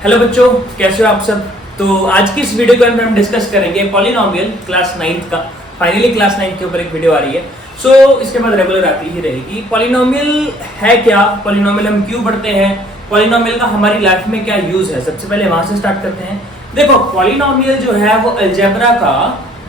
Hello बच्चों, कैसे हो आप सब। तो आज की इस वीडियो के अंदर हम डिस्कस करेंगे पॉलिनोमियल क्लास 9th का। फाइनली क्लास 9th के ऊपर एक वीडियो आ रही है। इसके बाद रेगुलर आती ही रहेगी। पॉलिनोमियल है क्या, पॉलिनोमियल हम क्यों पढ़ते हैं, पॉलिनोमियल का हमारी लाइफ में क्या यूज है, सबसे पहले वहां से स्टार्ट करते हैं। देखो, पॉलिनोमियल जो है वो अलजेब्रा का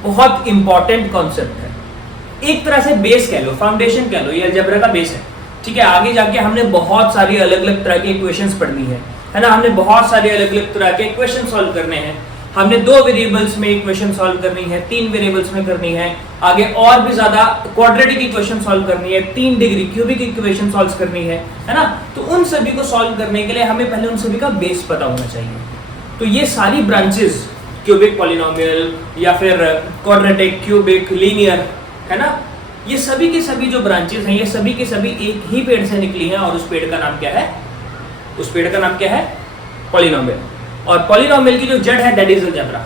बहुत इंपॉर्टेंट कॉन्सेप्ट है। एक तरह से बेस कह लो, फाउंडेशन कह लो, ये अलजेब्रा का बेस है। ठीक है, आगे जाके हमने बहुत सारी अलग अलग तरह की इक्वेशंस पढ़नी है ना। हमने बहुत सारे अलग अलग तरह के इक्वेशन सॉल्व करने हैं। हमने 2 वेरिएबल्स में इक्वेशन सॉल्व करनी है, 3 वेरिएबल्स में करनी है, आगे और भी ज्यादा क्वाड्रेटिक इक्वेशन सॉल्व करनी है, 3 डिग्री क्यूबिक इक्वेशन सॉल्व करनी है ना। तो उन सभी को सॉल्व करने के लिए हमें पहले उन सभी का बेस पता होना चाहिए। तो ये सारी ब्रांचेस, क्यूबिक पॉलिनोमियल या फिर क्वाड्रेटिक, क्यूबिक, लीनियर, है ना, ये सभी के सभी जो ब्रांचेस हैं, ये सभी के सभी एक ही पेड़ से निकली हैं। और उस पेड़ का नाम क्या है? उस पेड़ का नाम क्या है? पॉलिनोमियल। और पॉलिनोमियल की जो जड़ है दैट इज अलजेब्रा।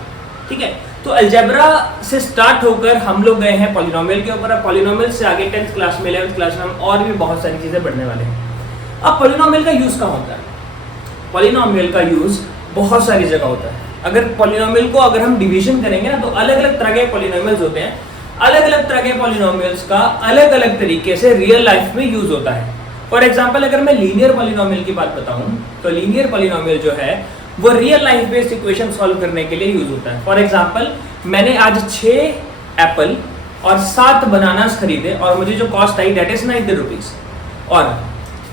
ठीक है, तो अलजेब्रा से स्टार्ट होकर हम लोग गए हैं पॉलिनोमियल के ऊपर। पॉलिनोमियल से आगे 10th क्लास में, 11th क्लास में हम और भी बहुत सारी चीजें पढ़ने वाले हैं। अब पॉलिनोमियल का यूज कहाँ होता है? पॉलिनोमियल का यूज बहुत सारी जगह होता है। अगर पॉलिनोमियल को अगर हम डिवीजन करेंगे ना, तो अलग अलग तरह के पॉलिनोमियल्स होते हैं। अलग अलग तरह के पॉलिनोमियल्स का अलग अलग तरीके से रियल लाइफ में यूज होता है। फॉर एग्जाम्पल, अगर मैं लीनियर पॉलिनोमियल की बात बताऊं, तो लीनियर पॉलिनोमियल जो है वो real life based equation solve करने के लिए यूज होता है। फॉर एग्जाम्पल, मैंने आज 6 एप्पल और 7 बनानास खरीदे और मुझे जो cost I that is 90 rupees. और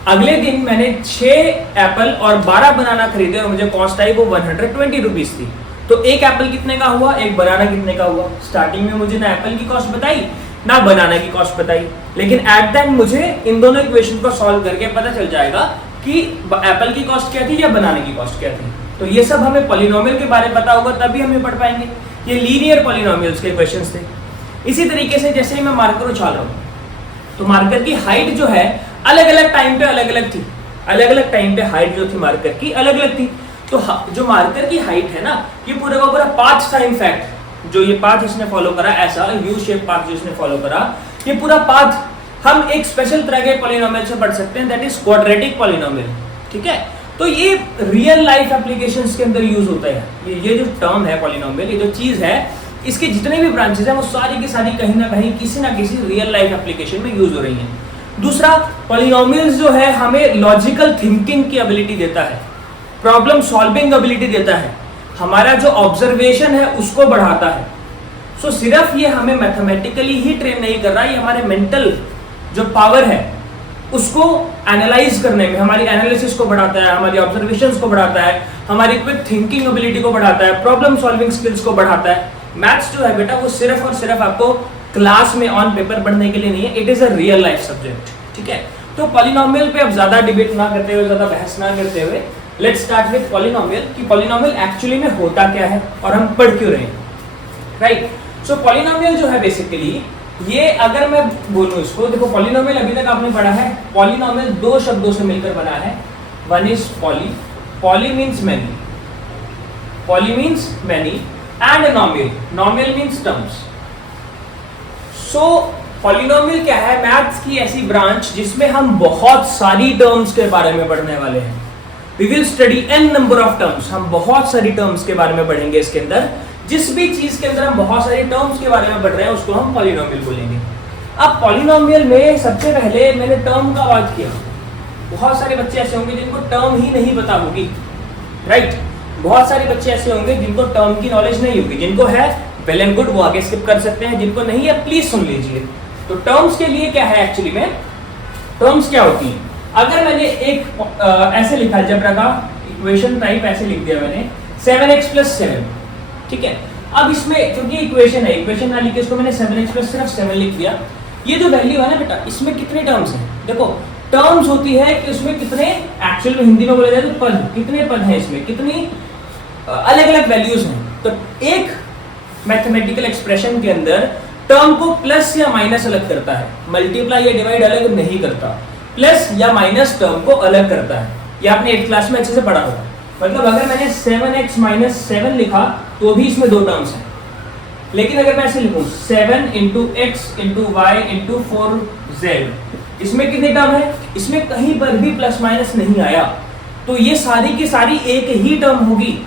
अगले दिन मैंने 6 एप्पल और 12 बनाना खरीदे और मुझे कॉस्ट आई वो 120 रुपीज थी। तो एक एप्पल कितने का हुआ, एक बनाना कितने का हुआ? स्टार्टिंग में मुझे ना एप्पल की कॉस्ट बताई ना बनाना की कॉस्ट बताई, लेकिन एट द एंड मुझे इन दोनों इक्वेशन को सॉल्व करके पता चल जाएगा कि एप्पल की कॉस्ट क्या थी या बनाना की कॉस्ट क्या थी। तो ये सब हमें पॉलिनोमियल के बारे में पता होगा तभी हमें पढ़ पाएंगे। ये लीनियर पॉलिनोमियल्स के क्वेश्चंस थे। इसी तरीके से जैसे ही मैं मार्कर उछाल रहा हूँ, तो मार्कर की हाइट जो है अलग अलग टाइम पे अलग अलग थी। अलग अलग टाइम पे हाइट जो थी मार्कर की अलग अलग थी। तो जो मार्कर की हाइट है ना, ये पूरा का पूरा पाथ था। इनफैक्ट जो ये पाथ इसने फॉलो करा, ऐसा यू शेप पाथ जो इसने फॉलो करा, ये पूरा पाथ हम एक स्पेशल तरह के पॉलिनोमियल से पढ़ सकते हैं, दैट इज क्वाड्रेटिक पॉलिनोमियल। ठीक है, तो ये रियल लाइफ एप्लीकेशंस के अंदर यूज होता है। ये जो टर्म है पॉलिनोमियल, ये जो चीज है, इसके जितने भी ब्रांचेस हैं वो सारी की सारी कहीं ना कहीं किसी ना किसी रियल लाइफ एप्लीकेशन में यूज हो रही है। दूसरा, पॉलिनोमियल्स जो है हमें लॉजिकल थिंकिंग की एबिलिटी देता है, प्रॉब्लम सॉल्विंग एबिलिटी देता है, हमारा जो ऑब्जर्वेशन है उसको बढ़ाता है। सो सिर्फ ये हमें मैथमेटिकली ही ट्रेन नहीं कर रहा, ये हमारे मेंटल जो पावर है उसको एनालाइज करने में, हमारी एनालिसिस को बढ़ाता है, हमारी ऑब्जर्वेशंस को बढ़ाता है, हमारी क्विक थिंकिंग एबिलिटी को बढ़ाता है, प्रॉब्लम सॉल्विंग स्किल्स को बढ़ाता है। मैथ्स जो है बेटा वो सिर्फ और सिर्फ आपको क्लास में ऑन पेपर पढ़ने के लिए नहीं है, it is a real life subject. ठीक है, तो पॉलिनोमियल पे अब ज्यादा डिबेट ना करते हुए, ज्यादा बहस ना करते हुए, लेट्स स्टार्ट विद पॉलिनोमियल कि पॉलिनोमियल एक्चुअली में होता क्या है और हम पढ़ क्यों रहे हैं। राइट, सो पॉलिनोमियल जो है बेसिकली, ये अगर मैं बोलूं इसको, देखो पॉलिनोमियल अभी तक आपने पढ़ा है, पॉलिनोमियल 2 शब्दों से मिलकर बना है। One is poly, poly means many, poly means many, and nomial, nomial means terms. So polynomial क्या है? मैथ्स की ऐसी ब्रांच जिसमें हम बहुत सारी टर्म्स के बारे में पढ़ने वाले हैं। We will study n number of terms, हम बहुत सारी टर्म्स के बारे में पढ़ेंगे इसके अंदर। जिस भी चीज के अंदर हम बहुत सारी टर्म्स के बारे में पढ़ रहे हैं उसको हम पॉलिनोमियल बोलेंगे। अब पॉलिनोमियल में सबसे पहले मैंने टर्म का बात किया। बहुत सारे बच्चे ऐसे होंगे जिनको टर्म ही नहीं पता होगी। राइट, बहुत सारे बच्चे ऐसे होंगे जिनको टर्म की नॉलेज नहीं होगी। जिनको है वेल एंड गुड, वो आगे स्किप कर सकते हैं, जिनको नहीं है प्लीज सुन लीजिए। तो टर्म्स के लिए क्या है एक्चुअली में, टर्म्स क्या होती है? अगर मैंने एक ऐसे लिखा अलजेब्रा का इक्वेशन टाइप ऐसे लिख दिया मैंने 7x + 7, ठीक है। अब इसमें क्योंकि इक्वेशन है, इक्वेशन ना लिख के इसको मैंने 7x + सिर्फ 7 लिख दिया। ये जो वैल्यू है ना बेटा, इसमें कितने टर्म्स हैं? देखो, टर्म्स होती है कि उसमें कितने, एक्चुअल में हिंदी में बोला जाए तो पद, कितने पद हैं इसमें, कितनी अलग अलग वैल्यूज हैं। तो एक मैथमेटिकल एक्सप्रेशन के अंदर टर्म को प्लस या माइनस अलग करता है, मल्टीप्लाई या डिवाइड अलग नहीं करता। प्लस या माइनस टर्म को अलग करता है। ये आपने 8th क्लास में अच्छे से पढ़ा होगा। मतलब अगर मैंने 7x - 7 लिखा तो भी इसमें 2 टर्म्स हैं, लेकिन अगर मैं ऐसे लिखूं 7 × x × y × 4z, इसमें कितने टर्म है? इसमें कहीं पर भी प्लस माइनस नहीं आया। तो ये सारी की सारी एक ही टर्म होगी,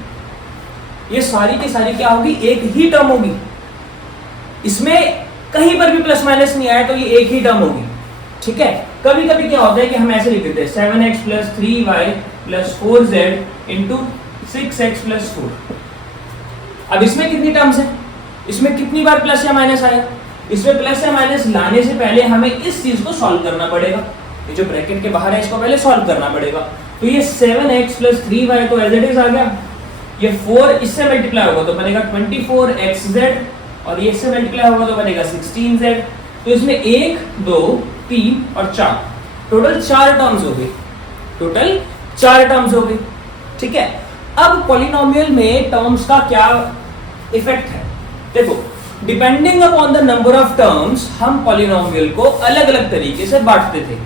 ये सारी की सारी क्या होगी, एक ही टर्म होगी। इसमें कहीं पर भी प्लस माइनस नहीं आया तो ये एक ही टर्म होगी, ठीक है। कभी कभी क्या होता है कि हम ऐसे लिख देते हैं 7x plus 3y plus 4z into 6x plus 4। अब इसमें कितनी टर्म्स है, इसमें कितनी बार प्लस या माइनस आया, इसमें प्लस या माइनस लाने से पहले हमें इस चीज को सॉल्व करना पड़ेगा, ये जो ब्रैकेट के बाहर है इसको पहले सॉल्व करना पड़ेगा। तो ये 7x प्लस 3y तो एज इट इज आ गया, ये 4 इससे मल्टीप्लाई होगा तो बनेगा 24xz और ये इससे मल्टीप्लाई होगा तो बनेगा 16z। तो इसमें 1 2 3 और 4 टोटल 4 टर्म्स हो गई, टोटल 4 टर्म्स हो गई, ठीक है। अब पॉलिनोमियल में टर्म्स का क्या इफेक्ट है, देखो depending upon the number of terms हम पॉलिनोमियल को अलग अलग तरीके से बांटते थे।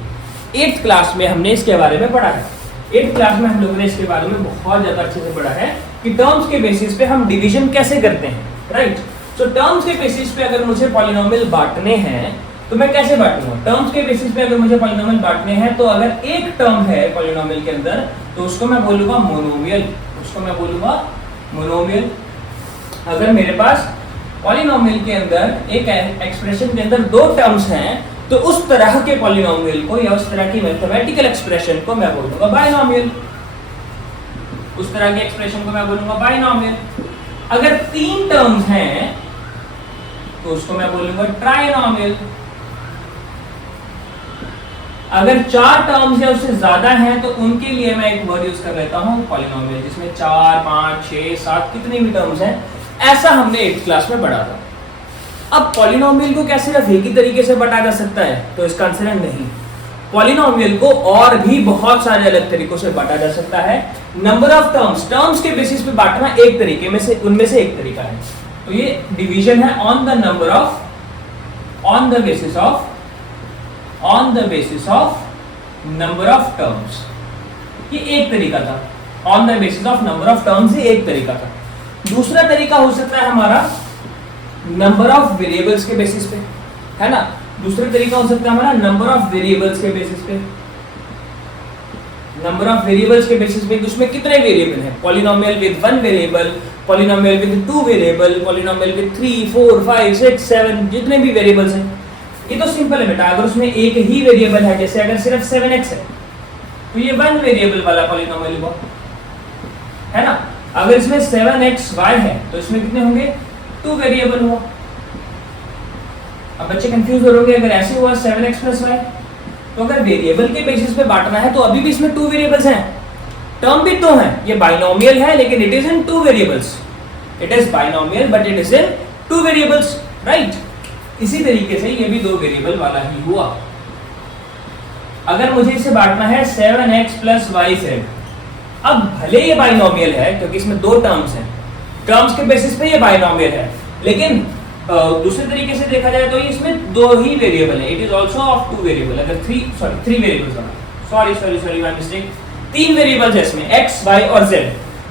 8th क्लास में हमने इसके बारे में पढ़ा है, 8th क्लास में हम लोगों ने इसके बारे में बहुत ज्यादा अच्छे से पढ़ा है कि टर्म्स के बेसिस पे हम डिवीजन कैसे करते हैं, राइट। सो टर्म्स के बेसिस पे अगर मुझे पॉलिनोमियल बांटने हैं तो मैं कैसे बांटूंगा, टर्म्स के बेसिस पे अगर मुझे पॉलिनोमियल बांटने हैं तो अगर एक टर्म है पॉलिनोमियल के अंदर तो उसको मैं बोलूंगा मोनोमियल, उसको मैं बोलूंगा मोनोमियल। अगर मेरे पास पॉलिनोमियल के अंदर एक एक्सप्रेशन के अंदर 2 टर्म्स हैं तो उस तरह के पॉलिनोमियल को या उस तरह की मैथमेटिकल एक्सप्रेशन को मैं बोलूंगा बाइनोमियल, उस तरह के एक्सप्रेशन को मैं बोलूंगा बाइनोमियल। अगर 3 टर्म्स हैं तो उसको मैं बोलूंगा ट्राइनोमियल। अगर 4 टर्म्स या उससे ज्यादा हैं तो उनके लिए मैं एक वर्ड यूज कर लेता हूं पॉलिनोमियल, जिसमें 4 5 6 7 कितने भी टर्म्स हैं, ऐसा हमने 8th क्लास में पढ़ा था। अब पॉलिनोमियल को क्या सिर्फ एक ही तरीके से बांटा जा सकता है, तो इसका आंसर है नहीं। पॉलिनोमियल को और भी बहुत सारे अलग तरीकों से बांटा जा सकता है। नंबर ऑफ टर्म्स, टर्म्स के बेसिस पे बांटना एक तरीके में से उनमें से एक तरीका है, तो ये डिवीजन है on the number of, on the basis of, on the basis of number of terms, ये एक तरीका था। On the basis of number of terms ये एक तरीका था। दूसरा तरीका हो सकता है हमारा नंबर ऑफ वेरिएबल्स के बेसिस पे, है ना। दूसरा तरीका हो सकता है हमारा नंबर ऑफ वेरिएबल्स के बेसिस पे, नंबर ऑफ वेरिएबल्स के बेसिस पे उसमें कितने वेरिएबल हैं, polynomial with 1 variable, polynomial with 2 variable, polynomial with 3 4 5 6 7 जितने भी वेरिएबल्स हैं। ये तो सिंपल है बेटा, अगर उसमें एक ही वेरिएबल है, जैसे अगर सिर्फ 7x है तो ये 1 वेरिएबल वाला पॉलिनोमियल हुआ, है ना। अगर इसमें 7xy है तो इसमें कितने होंगे, 2 वेरिएबल हुआ। अब बच्चे कंफ्यूज हो रहे, अगर ऐसे हुआ 7x प्लस y, तो अगर वेरिएबल के बेसिस पे बांटना है तो अभी भी इसमें 2 वेरिएबल्स हैं, टर्म भी 2 हैं। ये बाइनोमियल है लेकिन it is in 2 variables, it is binomial but it is in 2 variables, right. इसी तरीके से ये भी 2 वेरिएबल वाला ही हुआ। अगर मुझे इसे बांटना है 7x प्लस yz, अब भले ये बाइनोमियल है क्योंकि इसमें 2 टर्म्स हैं, टर्म्स के बेसिस पे ये बाइनोमियल है, लेकिन दूसरे तरीके से देखा जाए तो ये इसमें 2 ही वेरिएबल है, it is also of 2 variable. अगर 3 वेरिएबल्स है, सॉरी माय मिस्टेक, 3 वेरिएबल्स है इसमें, x y और z।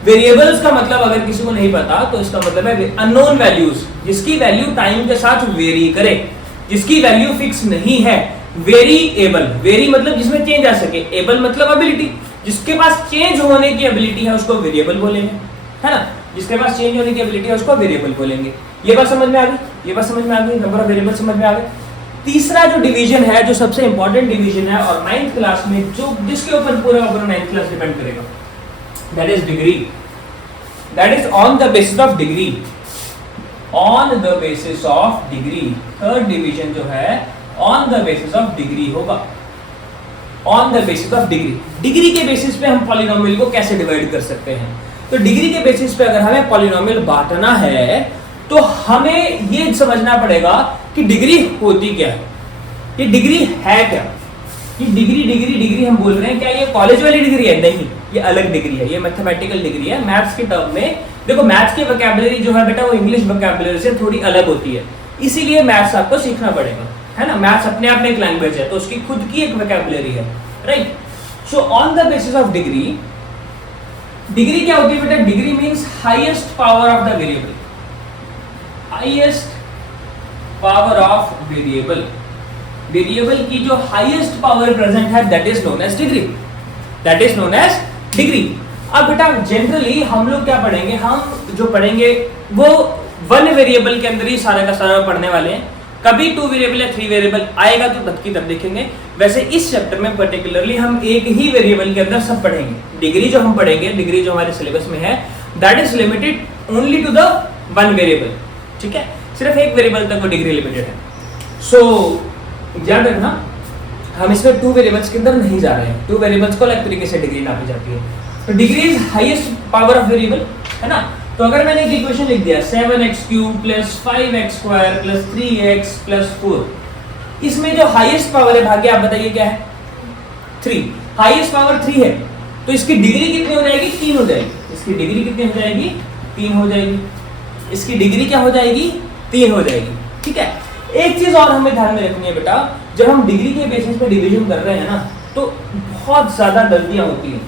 वेरिएबल्स का मतलब अगर किसी को नहीं पता तो इसका मतलब है अननोन वैल्यूज, जिसकी वैल्यू टाइम के साथ वेरी करे, जिसकी वैल्यू फिक्स नहीं है। वेरिएबल, वेरी मतलब जिसमें चेंज आ सके, एबल मतलब एबिलिटी, जिसके पास चेंज होने की एबिलिटी है उसको वेरिएबल बोलेंगे, है ना। जिसके पास चेंज होने की एबिलिटी है उसको वेरिएबल बोलेंगे। ये बात समझ में आ गई, ये बात समझ में आ गई, नंबर ऑफ वेरिएबल समझ में आ गए। तीसरा जो डिवीजन है, जो सबसे इंपॉर्टेंट डिवीजन है और 9th क्लास में जो जिसके ऊपर पूरा 9th क्लास डिपेंड करेगा, that is degree, that is on the basis of degree, on the basis of degree. Third division जो है on the basis of degree होगा, on the basis of degree. Degree के basis पे हम polynomial को कैसे divide कर सकते हैं, तो डिग्री के बेसिस पे अगर हमें पॉलिनोमियल बांटना है तो हमें ये समझना पड़ेगा कि डिग्री होती क्या है, ये डिग्री है क्या। ये डिग्री हम बोल रहे हैं, क्या ये कॉलेज वाली डिग्री है? नहीं, ये अलग डिग्री है, ये मैथमेटिकल डिग्री है। मैथ्स के टर्म में देखो, मैथ्स की वोकैबुलरी जो है बेटा वो इंग्लिश वोकैबुलरी से थोड़ी अलग होती है, इसीलिए मैथ्स आपको सीखना पड़ेगा, है ना। मैथ्स अपने आप में एक लैंग्वेज है तो उसकी खुद की एक वोकैबुलरी है, right. So on the basis of degree, degree क्या होती है बेटा? Degree means highest power of the variable, highest power of variable. Variable की जो हाईएस्ट पावर प्रेजेंट है that is known as degree, that is known as degree. अब बेटा generally हम लोग क्या पढ़ेंगे, हम जो पढ़ेंगे वो 1 वेरिएबल के अंदर ही सारा का सारा पढ़ने वाले हैं। कभी 2 वेरिएबल या 3 वेरिएबल आएगा तो तब की तब देखेंगे। वैसे इस चैप्टर में पर्टिकुलरली हम एक ही वेरिएबल के अंदर सब पढ़ेंगे। डिग्री जो हम पढ़ेंगे, डिग्री जो हमारे सिलेबस में है, that is limited only to the 1 variable. ठीक है, सिर्फ एक वेरिएबल तक वो डिग्री लिमिटेड है। सो याद रखना, हम इसमें 2 वेरिएबल्स के अंदर नहीं जा रहे हैं। 2 वेरिएबल्स को अलग तरीके से डिग्री नापी जाती है। तो degree is highest power of variable, है ना। तो अगर मैंने एक इक्वेशन लिख दिया 7x³ + 5x² + 3x + 4, इसमें जो हाईएस्ट पावर है भाग्य आप बताइए क्या है? 3। हाईएस्ट पावर 3 है, तो इसकी डिग्री कितनी हो जाएगी? 3 हो जाएगी। इसकी डिग्री कितनी हो जाएगी? 3 हो जाएगी। इसकी डिग्री क्या हो जाएगी? 3 हो जाएगी। ठीक है, एक चीज और हमें ध्यान में रखनी है बेटा, जब हम डिग्री के बेसिस पे डिवीजन कर रहे हैं ना, तो बहुत ज्यादा गलतियां होती हैं।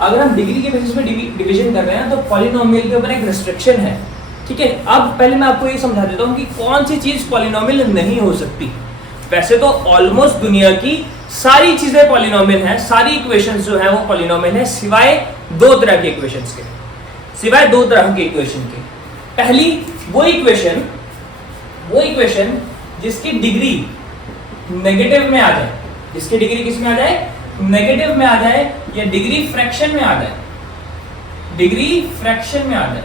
अगर हम डिग्री के बेसिस पे डिवीजन कर रहे हैं तो पॉलिनोमियल के ऊपर एक रिस्ट्रिक्शन है। ठीक है, अब पहले मैं आपको ये समझा देता हूँ कि कौन सी चीज पॉलिनोमियल नहीं हो सकती। वैसे तो ऑलमोस्ट दुनिया की सारी चीजें पॉलिनोमियल हैं, सारी इक्वेशंस जो है वो पॉलिनोमियल है, सिवाय 2 तरह के इक्वेशंस के। सिवाय 2 तरह के इक्वेशन के। पहली वो इक्वेशन जिसकी डिग्री नेगेटिव में आ जाए, जिसकी डिग्री किस में आ जाए? नेगेटिव में आ जाए, या डिग्री फ्रैक्शन में आ जाए। डिग्री फ्रैक्शन में आ जाए।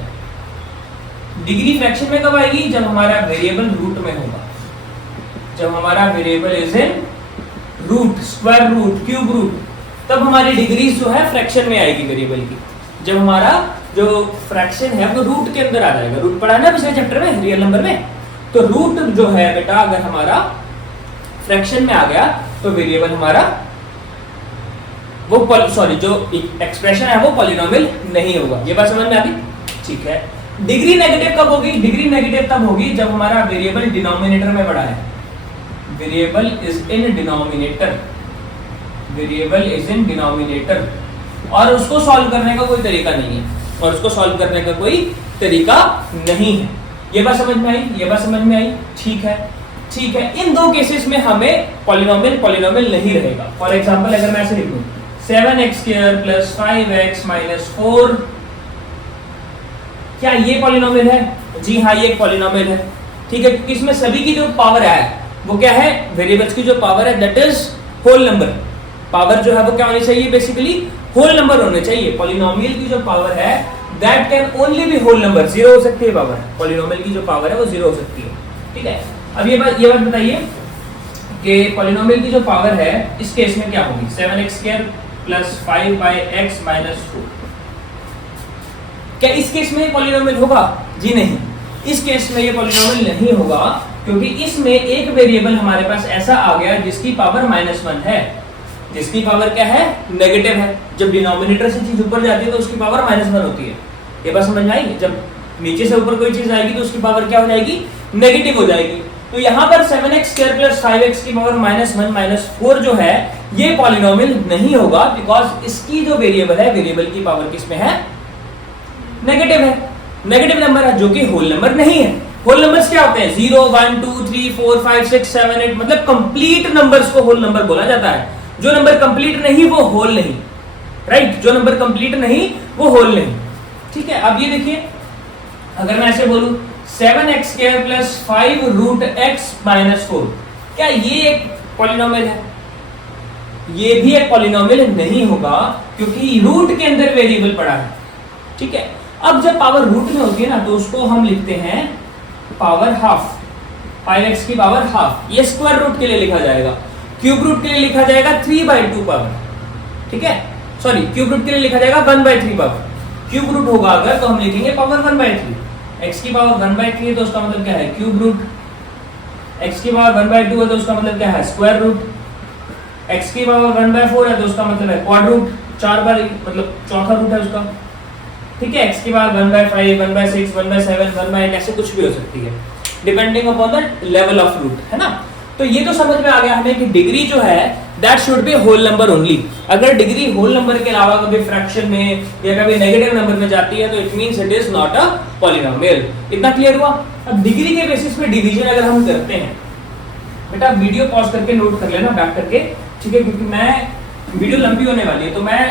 डिग्री फ्रैक्शन में कब आएगी? जब हमारा वेरिएबल रूट में होगा। जब हमारा variable is in root, square root, cube root, तब हमारी डिग्री जो है फ्रैक्शन में आएगी वेरिएबल की। जब हमारा जो फ्रैक्शन है वो रूट के अंदर आ जाएगा। रूट पढ़ा ना पिछले चैप्टर में, रियल नंबर में। तो रूट जो है बेटा अगर हमारा फ्रैक्शन में आ गया तो वेरिएबल हमारा वो जो एक्सप्रेशन है वो पॉलिनोमियल नहीं होगा। ये बात समझ में आ गई? ठीक है। डिग्री नेगेटिव कब होगी? डिग्री नेगेटिव तब होगी जब हमारा वेरिएबल डिनोमिनेटर में बड़ा है। Variable is in denominator. Variable is in denominator, और उसको सॉल्व करने का कोई तरीका नहीं है। और उसको सॉल्व करने का कोई तरीका नहीं है। ये बात समझ में आई? ये बात समझ में आई? ठीक है, ठीक है। इन 2 केसेस में हमें पॉलिनोमियल नहीं रहेगा। फॉर एग्जांपल अगर मैं ऐसे लिख दूं 7x² + 5x - 4, क्या ये पॉलिनोमियल है? जी हाँ, ये पॉलिनोमियल है। ठीक है, क्योंकि इसमें सभी की जो पावर है वो क्या है? वेरिएबल्स की जो पावर है that is whole number. Power जो है वो क्या होनी चाहिए? बेसिकली होल नंबर होने चाहिए। पॉलिनोमियल की जो पावर है that can only be whole number. 0 हो सकती है पावर। पॉलिनोमियल की जो पावर है वो 0 हो सकती है। ठीक है, अब ये बात बताइए कि पॉलिनोमियल की जो पावर है इस केस में क्या होगी? 7x² + 5x - 4। क्या इस केस में ये पॉलिनोमियल होगा? जी नहीं, इस केस में ये पॉलिनोमियल नहीं होगा, क्योंकि इसमें एक वेरिएबल हमारे पास ऐसा आ गया जिसकी पावर -1 है। जिसकी पावर क्या है? नेगेटिव है। जब डिनोमिनेटर से चीज ऊपर जाती है तो उसकी पावर -1 होती है। ये बात समझ में आई? जब नीचे से ऊपर कोई चीज आएगी तो उसकी पावर क्या हो जाएगी? नेगेटिव हो जाएगी। तो यहाँ पर 7x² + 5x की पावर -1 - 4 जो है ये पॉलिनोमियल नहीं होगा, बिकॉज इसकी जो वेरिएबल है, वेरिएबल की पावर किसमें है? नेगेटिव है। नेगेटिव नंबर है, जो कि होल नंबर नहीं है। होल नंबर्स क्या होते हैं? 0 1 2 3 4 5 6 7 8, मतलब कंप्लीट नंबर्स को होल नंबर बोला जाता है। जो नंबर कंप्लीट नहीं वो होल नहीं, राइट? जो नंबर कंप्लीट नहीं वो होल नहीं। ठीक है, अब ये देखिए, अगर मैं ऐसे बोलूं 7x² + 5√x - 4, क्या ये एक पॉलिनोमियल है? ये भी एक पॉलिनोमियल नहीं होगा, क्योंकि रूट के अंदर वेरिएबल पड़ा है। ठीक है, अब जब पावर रूट में होती है ना तो उसको हम लिखते हैं पावर हाफ। 5x की पावर हाफ, ये स्क्वायर रूट के लिए लिखा जाएगा। क्यूब रूट के लिए लिखा जाएगा 3/2 पावर। ठीक है, सॉरी, क्यूब रूट के लिए लिखा जाएगा 1/3 पावर। क्यूब रूट होगा अगर तो हम लिखेंगे पावर 1/3। x की पावर 1/3 है तो उसका मतलब क्या है? Cube root. x की पावर 1/2 है तो उसका मतलब क्या है? Square root. x की पावर 1/4 है तो उसका मतलब है क्वाड रूट। 4 बार मतलब चौथा रूट है उसका। ठीक है, x की पावर 1/5, 1/6, 1/7, 1/8 ऐसे कुछ भी हो सकती है, depending upon the level of root, है ना। तो ये तो समझ में आ गया हमें कि डिग्री जो है that should be whole number only. अगर डिग्री होल नंबर के अलावा कभी फ्रैक्शन में या कभी नेगेटिव नंबर में जाती है तो it means it is not a polynomial. इतना क्लियर हुआ? अब डिग्री के बेसिस पे डिवीजन अगर हम करते हैं, बेटा वीडियो पॉज करके नोट कर लेना बैक करके, ठीक है, क्योंकि मैं वीडियो लंबी होने वाली है तो मैं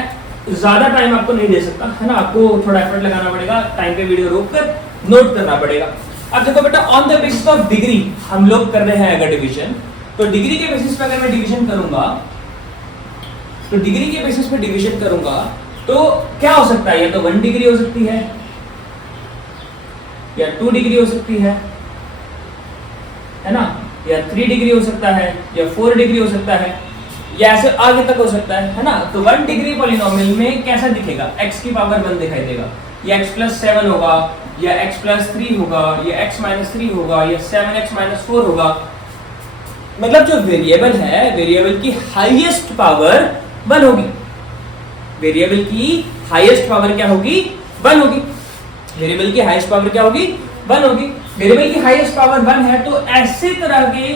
ज्यादा टाइम आपको नहीं दे सकता है ना, आपको थोड़ा एफर्ट लगाना पड़ेगा, टाइम पे वीडियो रोक कर नोट करना पड़ेगा। अब देखो बेटा, on the basis of degree हम लोग कर रहे हैं अगर डिवीजन, तो डिग्री के बेसिस पे अगर मैं डिवीजन करूंगा, तो डिग्री के बेसिस पे डिवीजन करूंगा तो क्या हो सकता है, या तो 1 डिग्री हो सकती है, या 2 डिग्री हो सकती है ना, या 3 डिग्री हो सकता है, या 4 डिग्री हो सकता है, या ऐसे आगे तक हो सकता है ना। तो 1 डिग्री पॉलिनोमियल में कैसा दिखेगा, x की पावर 1 दिखाई देगा, या x + 7 होगा, या x + 3 होगा, या x - 3 होगा, या 7x - 4 होगा। मतलब जो वेरिएबल है, वेरिएबल की हाईएस्ट पावर 1 होगी, वेरिएबल की हाईएस्ट पावर क्या होगी, 1 होगी, वेरिएबल की हाईएस्ट पावर क्या होगी, 1 होगी। वेरिएबल की हाईएस्ट पावर 1 है, तो ऐसे तरह के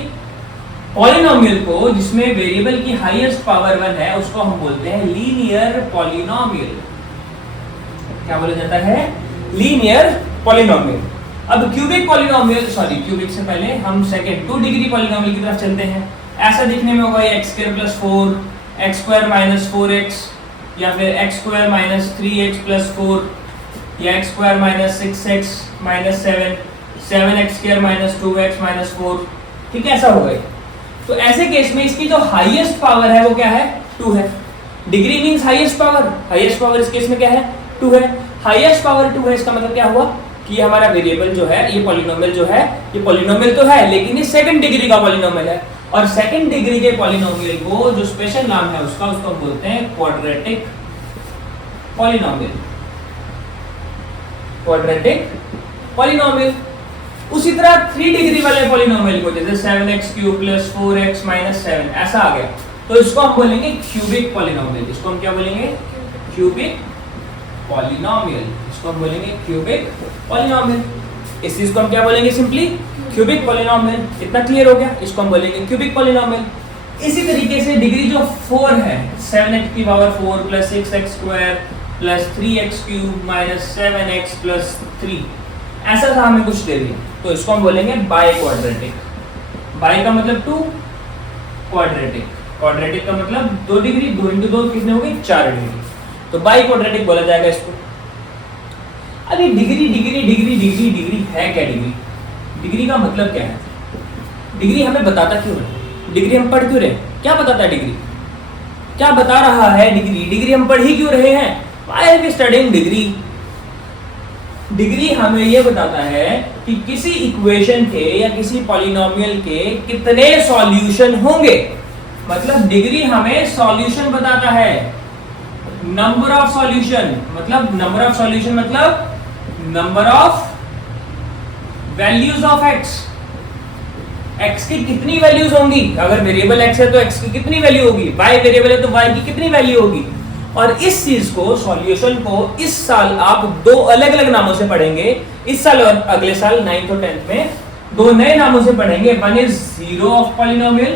पॉलिनोमियल को जिसमें वेरिएबल की हाईएस्ट पावर 1 है उसको हम बोलते हैं लीनियर पॉलिनोमियल। क्या बोला जाता है, लीनियर पॉलिनोमियल। अब क्यूबिक पॉलिनोमियल, सॉरी क्यूबिक से पहले हम सेकंड 2 डिग्री पॉलिनोमियल की तरफ चलते हैं। ऐसा दिखने में होगा ये x² + 4, x² - 4x, या फिर x² - 3x + 4, या x² - 6x - 7, 7x² - 2x - 4, ठीक है, ऐसा होगा। तो ऐसे केस में इसकी जो हाईएस्ट पावर है वो क्या है, 2 है। Degree means highest power, highest power इस केस में क्या है, 2 है। हाईएस्ट पावर 2 है, इसका मतलब क्या हुआ कि हमारा वेरिएबल जो है, ये पॉलिनोमियल जो है, ये पॉलिनोमियल तो है लेकिन ये 2nd डिग्री का पॉलिनोमियल है, और 2nd डिग्री के पॉलिनोमियल को जो स्पेशल नाम है उसका, उसको हम बोलते हैं क्वाड्रेटिक पॉलिनोमियल, क्वाड्रेटिक पॉलिनोमियल। उसी तरह 3 डिग्री वाले पॉलिनोमियल को, जैसे 7x³ + 4x - 7 ऐसा आ गया, तो इसको हम बोलेंगे क्यूबिक पॉलिनोमियल। इसको हम क्या बोलेंगे, क्यूबिक पॉलिनोमियल, इसको हम बोलेंगे क्यूबिक पॉलिनोमियल। इस चीज को हम क्या बोलेंगे, सिंपली क्यूबिक पॉलिनोमियल। इतना क्लियर हो गया, इसको हम बोलेंगे क्यूबिक पॉलिनोमियल। इसी तरीके से डिग्री जो 4 है, 7x की पावर 4 + 6x² + 3x³ - 7x + 3, ऐसा था हमें कुछ दे दिया, तो इसको हम बोलेंगे बाई क्वाड्रेटिक। बाई का मतलब 2, क्वाड्रेटिक, क्वाड्रेटिक का मतलब 2 डिग्री, 2 × 2 कितने हो गए, 4 डिग्री, तो बाई क्वाड्रेटिक बोला जाएगा इसको। अब ये degree degree degree degree degree है क्या, डिग्री, डिग्री का मतलब क्या है, डिग्री हमें बताता क्यों है, डिग्री हम पढ़ क्यों रहे, क्या बताता है डिग्री, क्या बता रहा है डिग्री, डिग्री हम पढ़ ही क्यों रहे हैं, why are we studying degree. Degree हमें यह बताता है कि किसी इक्वेशन के या किसी पॉलिनोमियल के कितने सॉल्यूशन होंगे, मतलब डिग्री हमें सॉल्यूशन बताता है। नंबर ऑफ सॉल्यूशन मतलब, नंबर ऑफ सॉल्यूशन मतलब number of values of x, x की कितनी वैल्यूज होंगी, अगर वेरिएबल x है तो x की कितनी वैल्यू होगी, y वेरिएबल है तो y की कितनी वैल्यू होगी। और इस चीज को, सॉल्यूशन को इस साल आप 2 अलग अलग नामों से पढ़ेंगे, इस साल और अगले साल 9th और 10th में 2 नए नामों से पढ़ेंगे। One is zero of polynomial,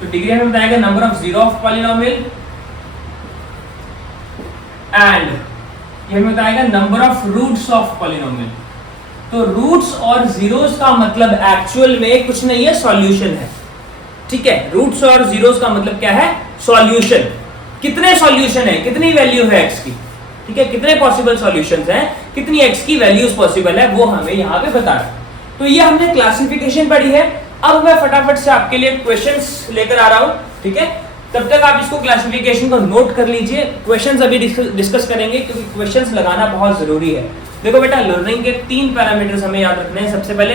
तो डिग्री हमें बताएगा number of zero of polynomial, and ये हमें बताएगा number of roots of polynomial. तो रूट्स और जीरोस का मतलब एक्चुअल में कुछ नहीं है, सॉल्यूशन है, ठीक है। रूट्स और जीरोस का मतलब क्या है, सॉल्यूशन। कितने सॉल्यूशन है, कितनी वैल्यू है x की, ठीक है, कितने पॉसिबल सॉल्यूशंस हैं, कितनी x की वैल्यूज पॉसिबल है, वो हमें यहाँ पे बता रहा है। तो ये हमने क्लासिफिकेशन पढ़ी है। अब मैं फटाफट से आपके लिए क्वेश्चंस लेकर आ रहा हूँ, ठीक है। तब तक आप इसको क्लासिफिकेशन को नोट कर लीजिए, क्वेश्चंस अभी डिस्कस करेंगे क्योंकि क्वेश्चंस लगाना बहुत जरूरी है। देखो बेटा, लर्निंग के 3 पैरामीटर्स हमें याद रखने हैं। सबसे पहले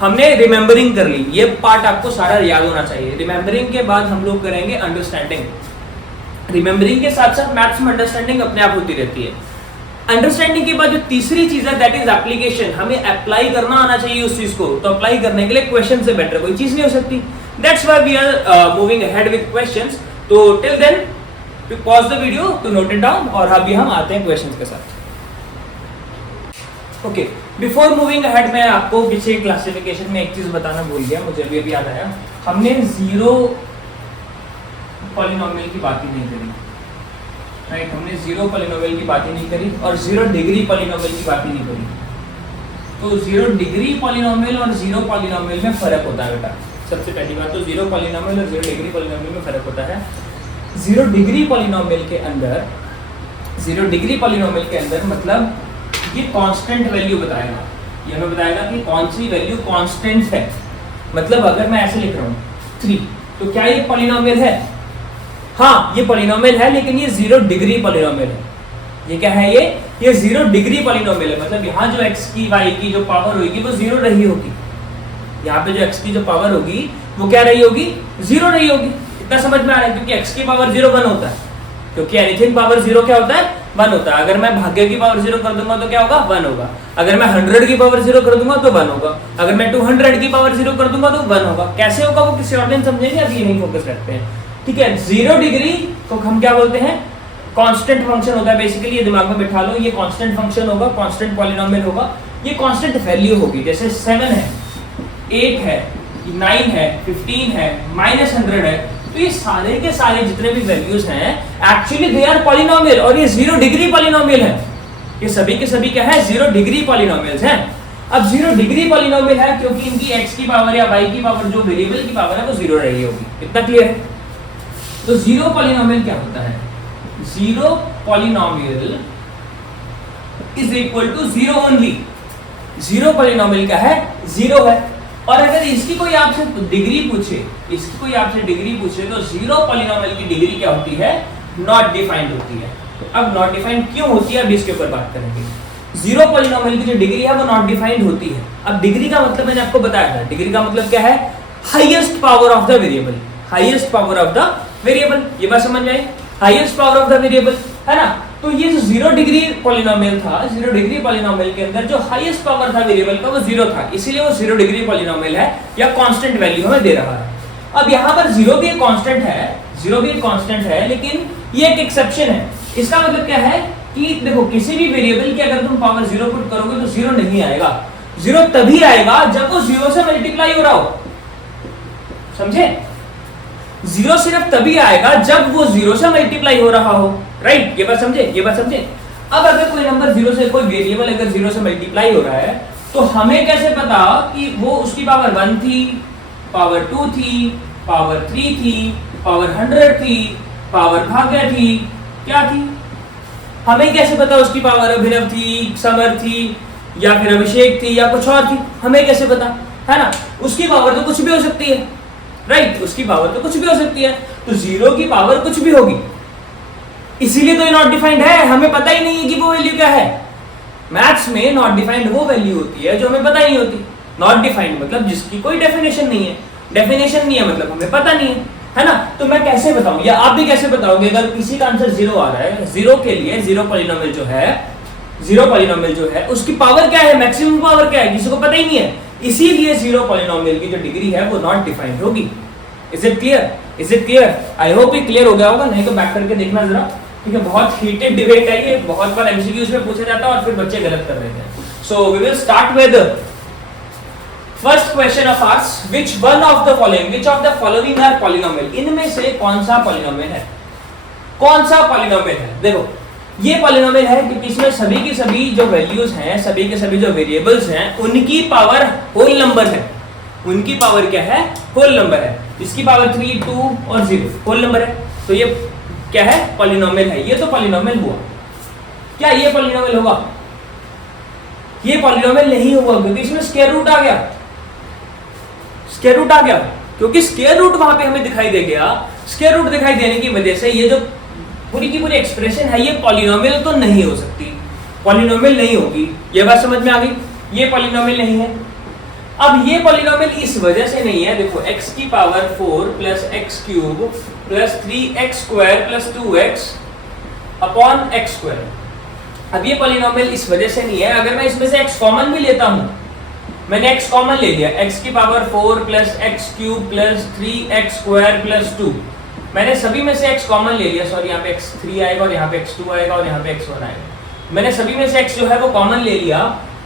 हमने रिमेंबरिंग कर ली, ये पार्ट आपको सारा याद होना चाहिए। रिमेंबरिंग के बाद हम लोग करेंगे अंडरस्टैंडिंग। रिमेंबरिंग के साथ साथ मैथ्स में अंडरस्टैंडिंग अपने आप होती रहती है। अंडरस्टैंडिंग के बाद जो तीसरी चीज है दैट इज एप्लीकेशन, हमें अप्लाई करना आना चाहिए उस चीज को। तो अप्लाई करने के लिए क्वेश्चन से बेटर कोई चीज नहीं हो सकती। That's why we are moving ahead with questions. तो till then pause the video to note it down, और अभी हम आते हैं क्वेश्चंस के साथ। ओके, बिफोर मूविंग अहेड मैं आपको पीछे क्लासिफिकेशन में एक चीज बताना भूल गया, मुझे अभी याद आया। हमने जीरो पॉलिनोमियल की बात ही नहीं करी, राइट। हमने जीरो पॉलिनोमियल की बात ही नहीं करी और जीरो डिग्री पॉलिनोमियल की बात ही नहीं करी। तो जीरो डिग्री पॉलिनोमियल और जीरो पॉलिनोमियल में फर्क होता है बेटा। सबसे पहली बात तो जीरो पॉलिनोमियल और जीरो डिग्री पॉलिनोमियल में फर्क होता है। जीरो डिग्री पॉलिनोमियल के अंदर, जीरो डिग्री पॉलिनोमियल के अंदर मतलब ये कांस्टेंट वैल्यू बताएगा, ये हमें बताएगा कि कौन सी वैल्यू कांस्टेंट है। मतलब अगर मैं ऐसे लिख रहा हूँ 3, तो क्या ये पॉलिनोमियल है? हाँ, ये पॉलिनोमियल है, लेकिन ये जीरो डिग्री पॉलिनोमियल है। ये क्या है? ये जीरो डिग्री पॉलिनोमियल है। मतलब यहाँ जो x की y की जो पावर होगी वो जीरो रही होगी। यहाँ पे जो x की जो पावर होगी वो क्या रही होगी? जीरो रही होगी। इतना समझ में आ रहा है? क्योंकि x की पावर जीरो 1 होता है, क्योंकि एनीथिंग पावर जीरो क्या होता है? 1 होता है। अगर मैं भाग्य की पावर जीरो कर दूंगा तो क्या होगा? 1 होगा। अगर मैं 100 की पावर जीरो कर दूंगा तो 1 होगा। अगर मैं 200 की पावर जीरो कर दूंगा तो 1 होगा। कैसे होगा वो किसी और दिन समझेंगे, अभी नहीं फोकस करते हैं। ठीक है, जीरो डिग्री को हम क्या बोलते हैं? कांस्टेंट फंक्शन होता है। बेसिकली ये दिमाग में बिठा लो, ये कांस्टेंट फंक्शन होगा, कांस्टेंट पॉलिनोमियल होगा, ये कांस्टेंट वैल्यू होगी। जैसे 7 है, 8 है, 9 है, 15 है, -100 है, तो ये सारे के सारे जितने भी वैल्यूज हैं एक्चुअली दे आर पॉलिनोमियल, और ये जीरो डिग्री पॉलिनोमियल है। ये सभी के सभी क्या है? जीरो डिग्री पॉलिनोमियल्स हैं। अब जीरो डिग्री पॉलिनोमियल है क्योंकि इनकी x की पावर या y की पावर, जो वेरिएबल की पावर है वो जीरो रही होगी। इतना क्लियर है? तो जीरो पॉलिनोमियल क्या होता है? Zero polynomial is equal to zero only. Zero polynomial क्या है? जीरो है। और अगर इसकी कोई आपसे डिग्री पूछे, इसकी कोई आपसे डिग्री पूछे तो जीरो पॉलिनोमियल की डिग्री क्या होती है? नॉट डिफाइंड होती है। अब नॉट डिफाइंड क्यों होती है, अभी इसके ऊपर बात करेंगे। जीरो पॉलिनोमियल की जो डिग्री है वो नॉट डिफाइंड होती है। अब डिग्री का मतलब मैंने आपको बताया था, डिग्री का मतलब क्या है? Highest power of the variable, highest power of the variable. ये बात समझ में आई? Highest power of the variable, है ना? तो ये जो जीरो डिग्री पॉलिनोमियल था, जीरो डिग्री पॉलिनोमियल के अंदर जो हाईएस्ट पावर था वेरिएबल का वो जीरो था, इसीलिए वो जीरो डिग्री पॉलिनोमियल है या कांस्टेंट वैल्यू हमें दे रहा है। अब यहाँ पर जीरो भी एक कांस्टेंट है, जीरो भी एक कांस्टेंट है, लेकिन ये एक एक्सेप्शन है। इसका मतलब क्या है कि देखो, किसी भी वेरिएबल की अगर तुम पावर जीरो पुट करोगे तो जीरो नहीं आएगा। जीरो तभी आएगा जब वो जीरो से मल्टीप्लाई हो रहा हो, समझे? जीरो सिर्फ तभी आएगा जब वो जीरो से मल्टीप्लाई हो रहा हो, राइट? ये बात समझे? ये बात समझे? अब अगर कोई नंबर जीरो से, कोई वेरिएबल अगर जीरो से मल्टीप्लाई हो रहा है तो हमें कैसे पता कि वो उसकी पावर 1 थी, पावर 2 थी, पावर 3 थी, पावर 100 थी, पावर भाग्य थी, क्या थी? हमें कैसे पता उसकी पावर अभिनव थी, समर थी, या फिर अभिषेक थी, या कुछ और थी? हमें कैसे पता, है ना? उसकी पावर तो कुछ भी हो सकती है, राइट? उसकी पावर तो कुछ भी हो सकती है। तो जीरो की पावर कुछ भी होगी, इसीलिए तो ये नॉट डिफाइंड है। हमें पता ही नहीं है कि वो वैल्यू क्या है। मैथ्स में नॉट डिफाइंड वो वैल्यू होती है जो हमें पता ही नहीं होती। नॉट डिफाइंड मतलब जिसकी कोई डेफिनेशन नहीं है, डेफिनेशन नहीं है मतलब हमें पता नहीं है ना? तो मैं कैसे बताऊं, या आप भी कैसे बताओगे अगर किसी का आंसर जीरो आ रहा है? जीरो के लिए जीरो पॉलिनोमियल जो है, जीरो पॉलिनोमियल जो है उसकी पावर क्या है, मैक्सिमम पावर क्या है, किसी को पता ही नहीं है। इसीलिए जीरो पॉलिनोमियल की जो डिग्री है वो नॉट डिफाइंड होगी। Is it clear? Is it clear? I hope ये क्लियर हो गया होगा, नहीं तो बैक करके देखना जरा, ठीक है? बहुत हीटेड डिबेट है ये, बहुत बार एमसीक्यूज में पूछा जाता है और फिर बच्चे गलत कर देते हैं। So we will start with first question of ours, which one of the following, which of the following are polynomial? इनमें से कौन सा पॉलिनोमियल है? कौन सा पॉलिनोमियल है? देखो, ये पॉलिनोमियल है क्योंकि इसमें सभी की सभी जो वैल्यूज हैं, सभी के सभी जो वेरिएबल्स हैं, उनकी पावर होल नंबर है। उनकी पावर क्या है? होल नंबर है। इसकी पावर 3, 2 और 0 होल नंबर है। तो ये क्या है? पॉलिनोमियल है। ये तो पॉलिनोमियल हुआ। क्या ये पॉलिनोमियल होगा? ये पॉलिनोमियल नहीं होगा क्योंकि इसमें स्क्वायर रूट आ गया। स्क्वायर रूट आ गया क्योंकि स्क्वायर रूट वहां पे हमें दिखाई दे गया। स्क्वायर रूट दिखाई देने की वजह से ये जो पूरी की पूरी एक्सप्रेशन है ये पॉलिनोमियल तो नहीं हो सकती, पॉलिनोमियल नहीं होगी। ये बात समझ में आ गई? ये पॉलिनोमियल नहीं है। अब ये पॉलिनोमियल इस वजह से नहीं है, देखो x की power 4 plus x cube plus 3x square plus 2x upon x square. अब ये पॉलिनोमियल इस वजह से नहीं है, अगर मैं इसमें से x कॉमन भी लेता हूं, मैंने x कॉमन ले लिया, x की power 4 plus x cube plus 3x square plus 2, मैंने सभी में से x कॉमन ले लिया। सॉरी, यहाँ पे x3 आएगा और यहाँ पे x2 आएगा और यहाँ पे x1 आएगा। मैंने सभी में से x जो है वो कॉमन ले लिया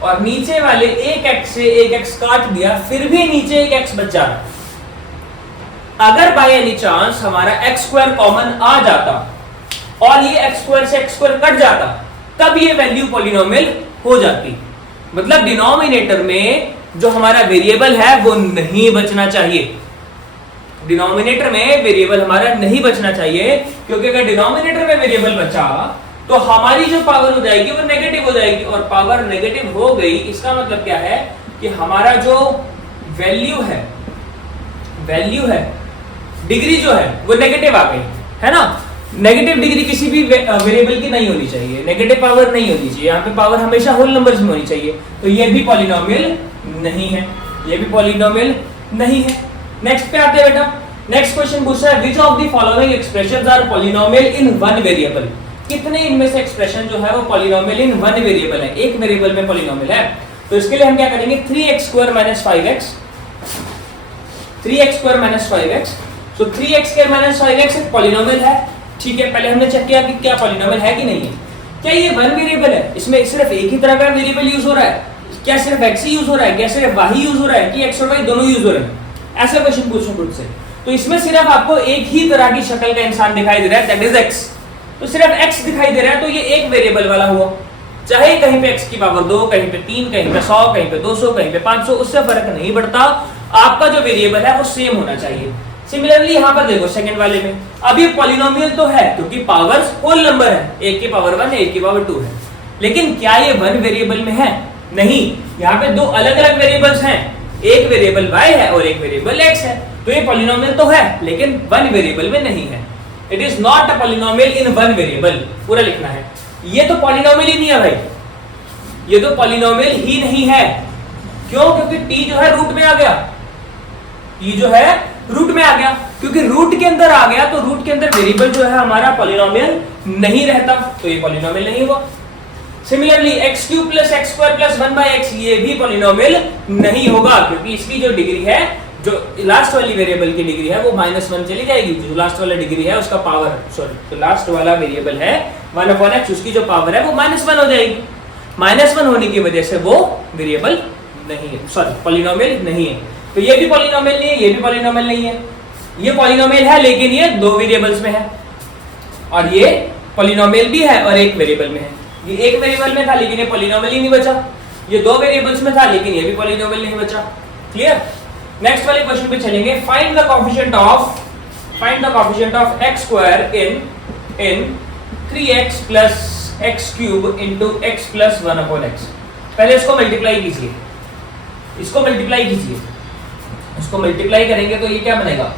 और नीचे वाले एक x से एक x काट दिया, फिर भी नीचे एक x बचा। अगर बाय एनी चांस हमारा x स्क्वायर कॉमन आ जाता और ये x स्क्वायर से x स्क्वायर कट जाता, तब ये वैल्यू पॉलिनोमियल हो जाती। मतलब डिनोमिनेटर में जो हमारा वेरिएबल है वो नहीं बचना चाहिए। डिनोमिनेटर में वेरिएबल हमारा नहीं बचना चाहिए, क्योंकि अगर डिनोमिनेटर में वेरिएबल बचा तो हमारी जो पावर हो जाएगी वो नेगेटिव हो जाएगी, और पावर नेगेटिव हो गई इसका मतलब क्या है कि हमारा जो वैल्यू है डिग्री जो है वो नेगेटिव आ गई है ना। नेगेटिव डिग्री किसी भी वेरिएबल की नहीं होनी चाहिए, नेगेटिव पावर नहीं होनी चाहिए, यहाँ पे पावर हमेशा होल नंबर्स में होनी चाहिए। तो ये भी पॉलिनोमियल नहीं है, ये भी पॉलिनोमियल नहीं है। नेक्स्ट पे आते हैं बेटा। नेक्स्ट क्वेश्चन पूछा है which of the following expressions are polynomial in one variable. कितने इनमें से एक्सप्रेशन जो है वो पॉलिनोमियल इन वन वेरिएबल है, एक वेरिएबल में पॉलिनोमियल है। तो इसके लिए हम क्या करेंगे, 3x² - 5x, 3x² - 5x। तो 3x² - 5x एक पॉलिनोमियल है, ठीक है। पहले हमने चेक किया कि क्या पॉलिनोमियल है कि नहीं है। क्या ये वन वेरिएबल है, इसमें सिर्फ एक ही तरह का वेरिएबल यूज हो रहा है, क्या सिर्फ x ही यूज हो रहा है, क्या सिर्फ y यूज हो रहा है, कि x और y दोनों यूज हो रहे हैं, ऐसा क्वेश्चन पूछो खुद से। तो इसमें सिर्फ आपको एक ही तरह की शक्ल का इंसान दिखाई दे रहा है, दैट इज x। तो सिर्फ x दिखाई दे रहा है, तो ये एक वेरिएबल वाला हुआ। चाहे कहीं पे x की पावर 2, कहीं पे 3, कहीं पे 100, कहीं पे 200, कहीं पे 500, उससे फर्क नहीं पड़ता, आपका जो वेरिएबल है वो सेम होना चाहिए। सिमिलरली यहाँ पर देखो सेकंड वाले में, अब ये पॉलिनोमियल तो है क्योंकि पावर्स होल नंबर है, एक की पावर 1 है, एक की पावर 2 है, लेकिन क्या ये वन वेरिएबल में है? नहीं, यहाँ पे दो अलग अलग वेरिएबल्स हैं, एक वेरिएबल y है और एक वेरिएबल x है। तो ये पॉलिनोमियल तो है लेकिन वन वेरिएबल में नहीं है। It is not a polynomial in one variable, पूरा लिखना है। ये तो पॉलिनोमियल ही नहीं है भाई, ये तो पॉलिनोमियल ही नहीं है। क्यों? क्योंकि t जो है रूट में आ गया, t जो है रूट में आ गया, क्योंकि रूट के अंदर आ गया तो रूट के अंदर वेरिएबल जो है हमारा पॉलिनोमियल नहीं रहता, तो ये पॉलिनोमियल नहीं हुआ। सिमिलरली x³ + x² + 1/x ये भी पॉलिनोमियल नहीं होगा, क्योंकि इसकी जो डिग्री है, जो लास्ट वाली वेरिएबल की डिग्री है वो -1 चली जाएगी। जो लास्ट वाला डिग्री है उसका पावर, सॉरी, तो लास्ट वाला वेरिएबल है 1/x, उसकी जो पावर है वो -1 हो जाएगी। -1 होने की वजह से वो वेरिएबल नहीं है, सॉरी पॉलिनोमियल नहीं है। तो ये भी पॉलिनोमियल नहीं है, ये भी पॉलिनोमियल नहीं है। ये पॉलिनोमियल है लेकिन ये दो वेरिएबल्स में है, और ये पॉलिनोमियल भी है और एक वेरिएबल में है। ये एक वेरिएबल में था लेकिन ये पॉलिनोमियल ही नहीं बचा, ये दो वेरिएबल्स में था लेकिन ये भी पॉलिनोमियल नहीं बचा। क्लियर? नेक्स्ट वाले क्वेश्चन पे चलेंगे। Find the coefficient of x² in 3x + x³ * x + 1/x। पहले इसको मल्टीप्लाई कीजिए, इसको मल्टीप्लाई कीजिए, इसको मल्टीप्लाई करेंगे तो ये क्या बनेगा,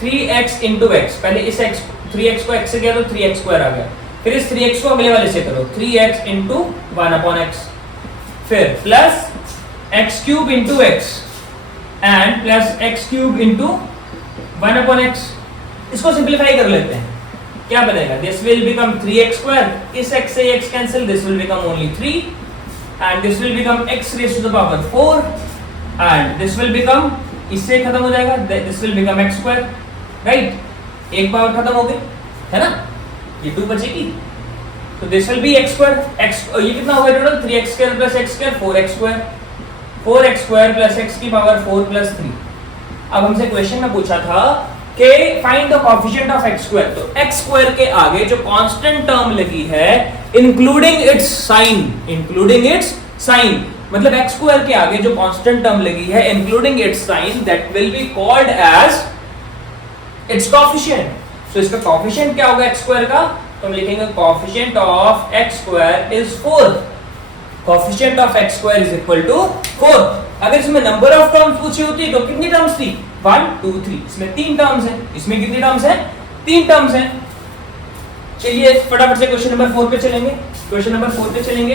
3x * x। पहले इस x 3x को x से किया तो 3x² आ गया, फिर इस 3x को अगले वाले से करो, 3x * 1/x, फिर plus x³ * x and plus x³ * 1/x। इसको सिंपलीफाई कर लेते हैं, क्या बनेगा, दिस विल बिकम 3x², इस x से x cancel, this will become only 3 and this will become x⁴ and this will become, इससे खत्म हो जाएगा, this will become x², right. एक पावर खत्म हो गई है ना, ये 2 बचेगी, तो दिस विल बी x², ये कितना हो गया total, 3x² + x², 4x² + x की पावर 4 + 3। अब हमसे क्वेश्चन में पूछा था कि find the coefficient of x², तो x² के आगे जो कांस्टेंट टर्म लगी है इंक्लूडिंग इट्स साइन, मतलब x² के आगे जो कांस्टेंट टर्म लगी है including its sign, that will be called as its coefficient. तो इसका कोएफिशिएंट क्या होगा x² का, तो हम लिखेंगे coefficient of x² is 4। Coefficient of x² is equal to 4। अगर इसमें नंबर ऑफ टर्म्स पूछी होती तो कितनी टर्म्स थी, 1 2 3, इसमें 3 टर्म्स हैं, इसमें कितनी टर्म्स हैं, 3 टर्म्स हैं। चलिए फटाफट से क्वेश्चन नंबर 4 पे चलेंगे। क्वेश्चन नंबर 4 पे चलेंगे।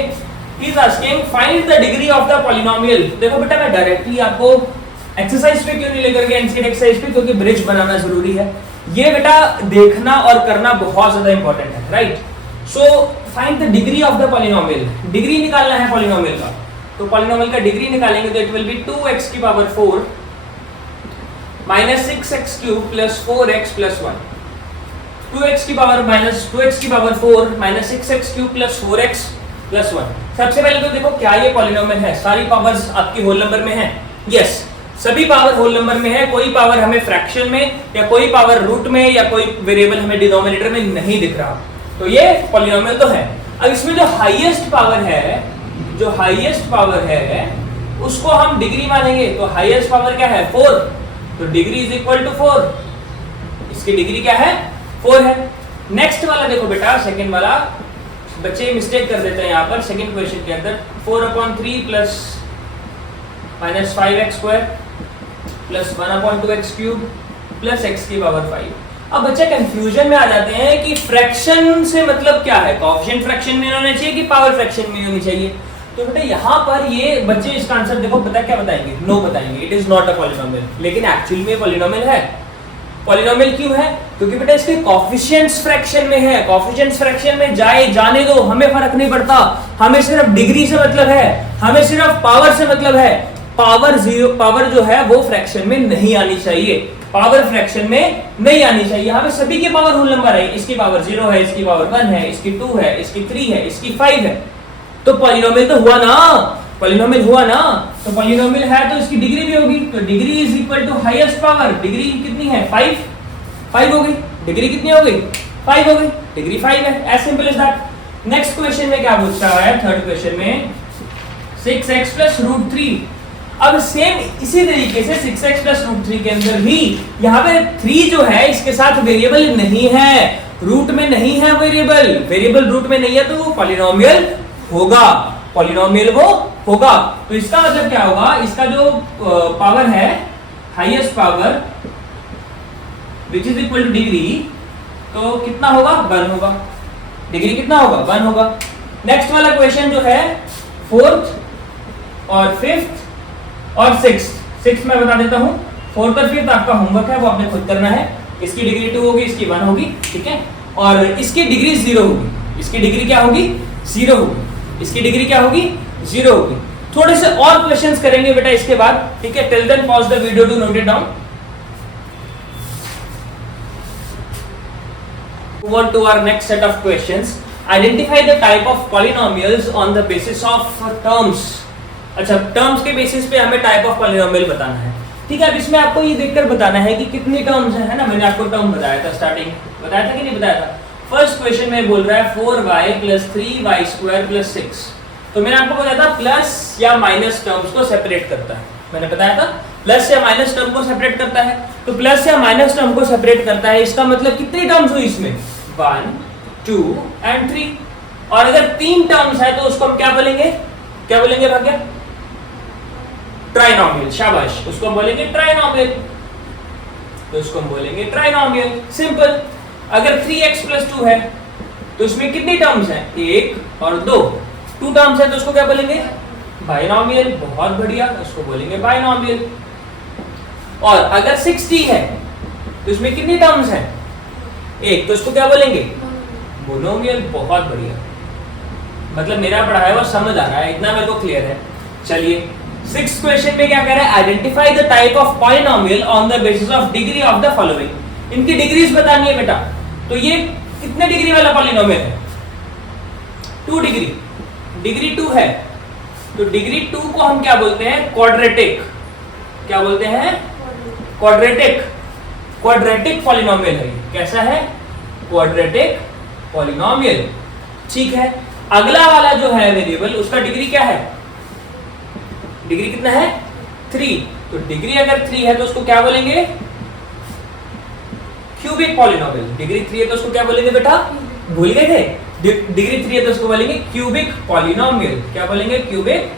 He is asking find the degree of the polynomial. देखो बेटा मैं डायरेक्टली आपको एक्सरसाइज पे क्यों नहीं लेकर के एनसीईआरटी एक्सरसाइज पे, क्योंकि ब्रिज बनाना जरूरी है। ये बेटा देखना और करना बहुत ज्यादा इंपॉर्टेंट है, right. So find the degree of the polynomial, degree निकालना है पॉलिनोमियल का। तो पॉलिनोमियल का डिग्री निकालेंगे तो इट विल बी 2x की पावर 4 -6x³ + 4x + 1। 2x की पावर 4 -6x³ + 4x + 1। सबसे पहले तो देखो क्या ये पॉलिनोमियल है, सारी पावर्स आपकी होल नंबर में है, यस सभी पावर होल नंबर में है, कोई पावर हमें फ्रैक्शन में या कोई पावर रूट में या कोई वेरिएबल हमें डिनोमिनेटर में नहीं दिख रहा, तो ये पॉलिनोमियल तो है। अब इसमें जो हाईएस्ट पावर है उसको हम डिग्री मानेंगे, तो हाईएस्ट पावर क्या है 4, तो डिग्री इज इक्वल टू 4। इसकी डिग्री क्या है 4 है। नेक्स्ट वाला देखो बेटा, सेकंड वाला, बच्चे मिस्टेक कर देते हैं यहाँ पर सेकंड क्वेश्चन के अंदर, 4/3 plus minus 5x square plus 1/2x cube plus x की पावर 5। अब बच्चे कंफ्यूजन में आ जाते हैं कि फ्रैक्शन से मतलब क्या है, कोएफिशिएंट फ्रैक्शन में होना चाहिए कि पावर फ्रैक्शन में होनी चाहिए। तो बेटा यहाँ पर ये बच्चे इसका आंसर देखो पता क्या बताएंगे, नो बताएंगे, it is not a polynomial. लेकिन एक्चुअली में पॉलिनोमियल है। पॉलिनोमियल क्यों है? क्योंकि बेटा इसके कोएफिशिएंट्स फ्रैक्शन में है। कोएफिशिएंट्स फ्रैक्शन में जाने दो, हमें फर्क नहीं पड़ता, हमें सिर्फ डिग्री से मतलब है, हमें सिर्फ पावर से मतलब है। पावर जो है वो फ्रैक्शन में नहीं आनी चाहिए, पावर फ्रैक्शन में नहीं आनी चाहिए। हमें सभी के पावर होल नंबर है, इसकी पावर 0 है, इसकी पावर 1 है, इसकी 2 है, इसकी 3 है, इसकी 5 है। तो पॉलिनोमियल तो हुआ ना, पॉलिनोमियल हुआ ना। तो पॉलिनोमियल है तो इसकी डिग्री भी होगी। तो degree is equal to highest power. Degree कितनी है 5 हो गई। डिग्री कितनी हो गई 5 हो गई, डिग्री 5 है। As simple as that. Next question में क्या पूछा है, थर्ड क्वेश्चन में 6x प्लस रूट 3। अब सेम इसी तरीके से 6x प्लस रूट 3 के अंदर भी यहाँ पे 3 जो है इसके साथ वेरिएबल नहीं है, रूट में नहीं है वेरिएबल, वेरिएबल रूट में नहीं है, तो वो पॉलिनोमियल होगा, पॉलिनोमियल वो होगा। तो इसका मतलब क्या होगा, इसका जो पावर है highest power which is equal two degree, तो कितना होगा 1 होगा। डिग्री कितना होगा 1 होगा। नेक्स्ट वाला क्वेश्चन जो है फोर्थ और फिफ्थ और सिक्स में बता देता हूं। फोर्थ और फिफ्थ आपका होमवर्क है, वो आपने खुद करना है। इसकी डिग्री 2 होगी, इसकी 1 होगी, ठीक है। और इसकी डिग्री 0 होगी। इसकी डिग्री क्या होगी 0 होगी। इसकी डिग्री क्या होगी 0 होगी। थोड़े से और क्वेश्चंस करेंगे बेटा इसके बाद, ठीक है। Till then pause the video to note it down. Move on to our next set of questions. Identify the type of polynomials on the basis of terms. अच्छा, टर्म्स के बेसिस पे हमें टाइप ऑफ पॉलिनोमियल बताना है, ठीक है। अब इसमें आपको ये देखकर बताना है कि कितनी टर्म्स है ना। मैंने आपको टर्म बताया था, स्टार्टिंग बताया था कि नहीं बताया था। फर्स्ट क्वेश्चन में बोल रहा है 4y plus 3y square plus 6। तो मैंने आपको बताया था प्लस या माइनस टर्म्स को सेपरेट करता है। मैंने बताया था प्लस या माइनस टर्म को सेपरेट करता है। तो प्लस या माइनस टर्म को सेपरेट करता है, इसका मतलब कितनी टर्म्स हुई इसमें 1 2 एंड 3। और अगर 3 टर्म्स है तो उसको हम क्या बोलेंगे, क्या बोलेंगे भाग्य, ट्राइनोमियल। शाबाश, उसको हम बोलेंगे ट्राइनोमियल। तो उसको हम बोलेंगे ट्राइनोमियल, सिंपल। अगर 3x प्लस 2 है तो इसमें कितनी टर्म्स हैं 1 और 2 टर्म्स है, तो उसको क्या बोलेंगे बाइनोमियल। बहुत बढ़िया, उसको बोलेंगे बाइनोमियल। और अगर 6t है तो इसमें कितनी टर्म्स हैं 1, तो इसको क्या बोलेंगे मोनोमियल। बहुत बढ़िया, मतलब मेरा पढ़ाया हुआ समझ आ रहा है, इतना मेरे को क्लियर है। चलिए, 6th क्वेश्चन में क्या कह रहा है, identify the type of polynomial on the basis of degree of the following. इनकी डिग्रीज बतानी है बेटा। तो ये कितने डिग्री वाला पॉलिनोमियल है 2 डिग्री, डिग्री 2 है। तो डिग्री 2 को हम क्या बोलते हैं क्वाड्रेटिक। क्या बोलते हैं क्वाड्रेटिक। क्वाड्रेटिक पॉलिनोमियल है। कैसा है क्वाड्रेटिक पॉलिनोमियल, ठीक है। अगला वाला जो है वेरिएबल, उसका डिग्री क्या है, डिग्री कितना है 3। तो डिग्री अगर 3 है तो उसको क्या बोलेंगे क्यूबिक पॉलिनोमियल। डिग्री 3 है तो उसको क्या बोलेंगे बेटा, भूल गए थे, डिग्री 3 है तो उसको बोलेंगे क्यूबिक पॉलिनोमियल। क्या बोलेंगे क्यूबिक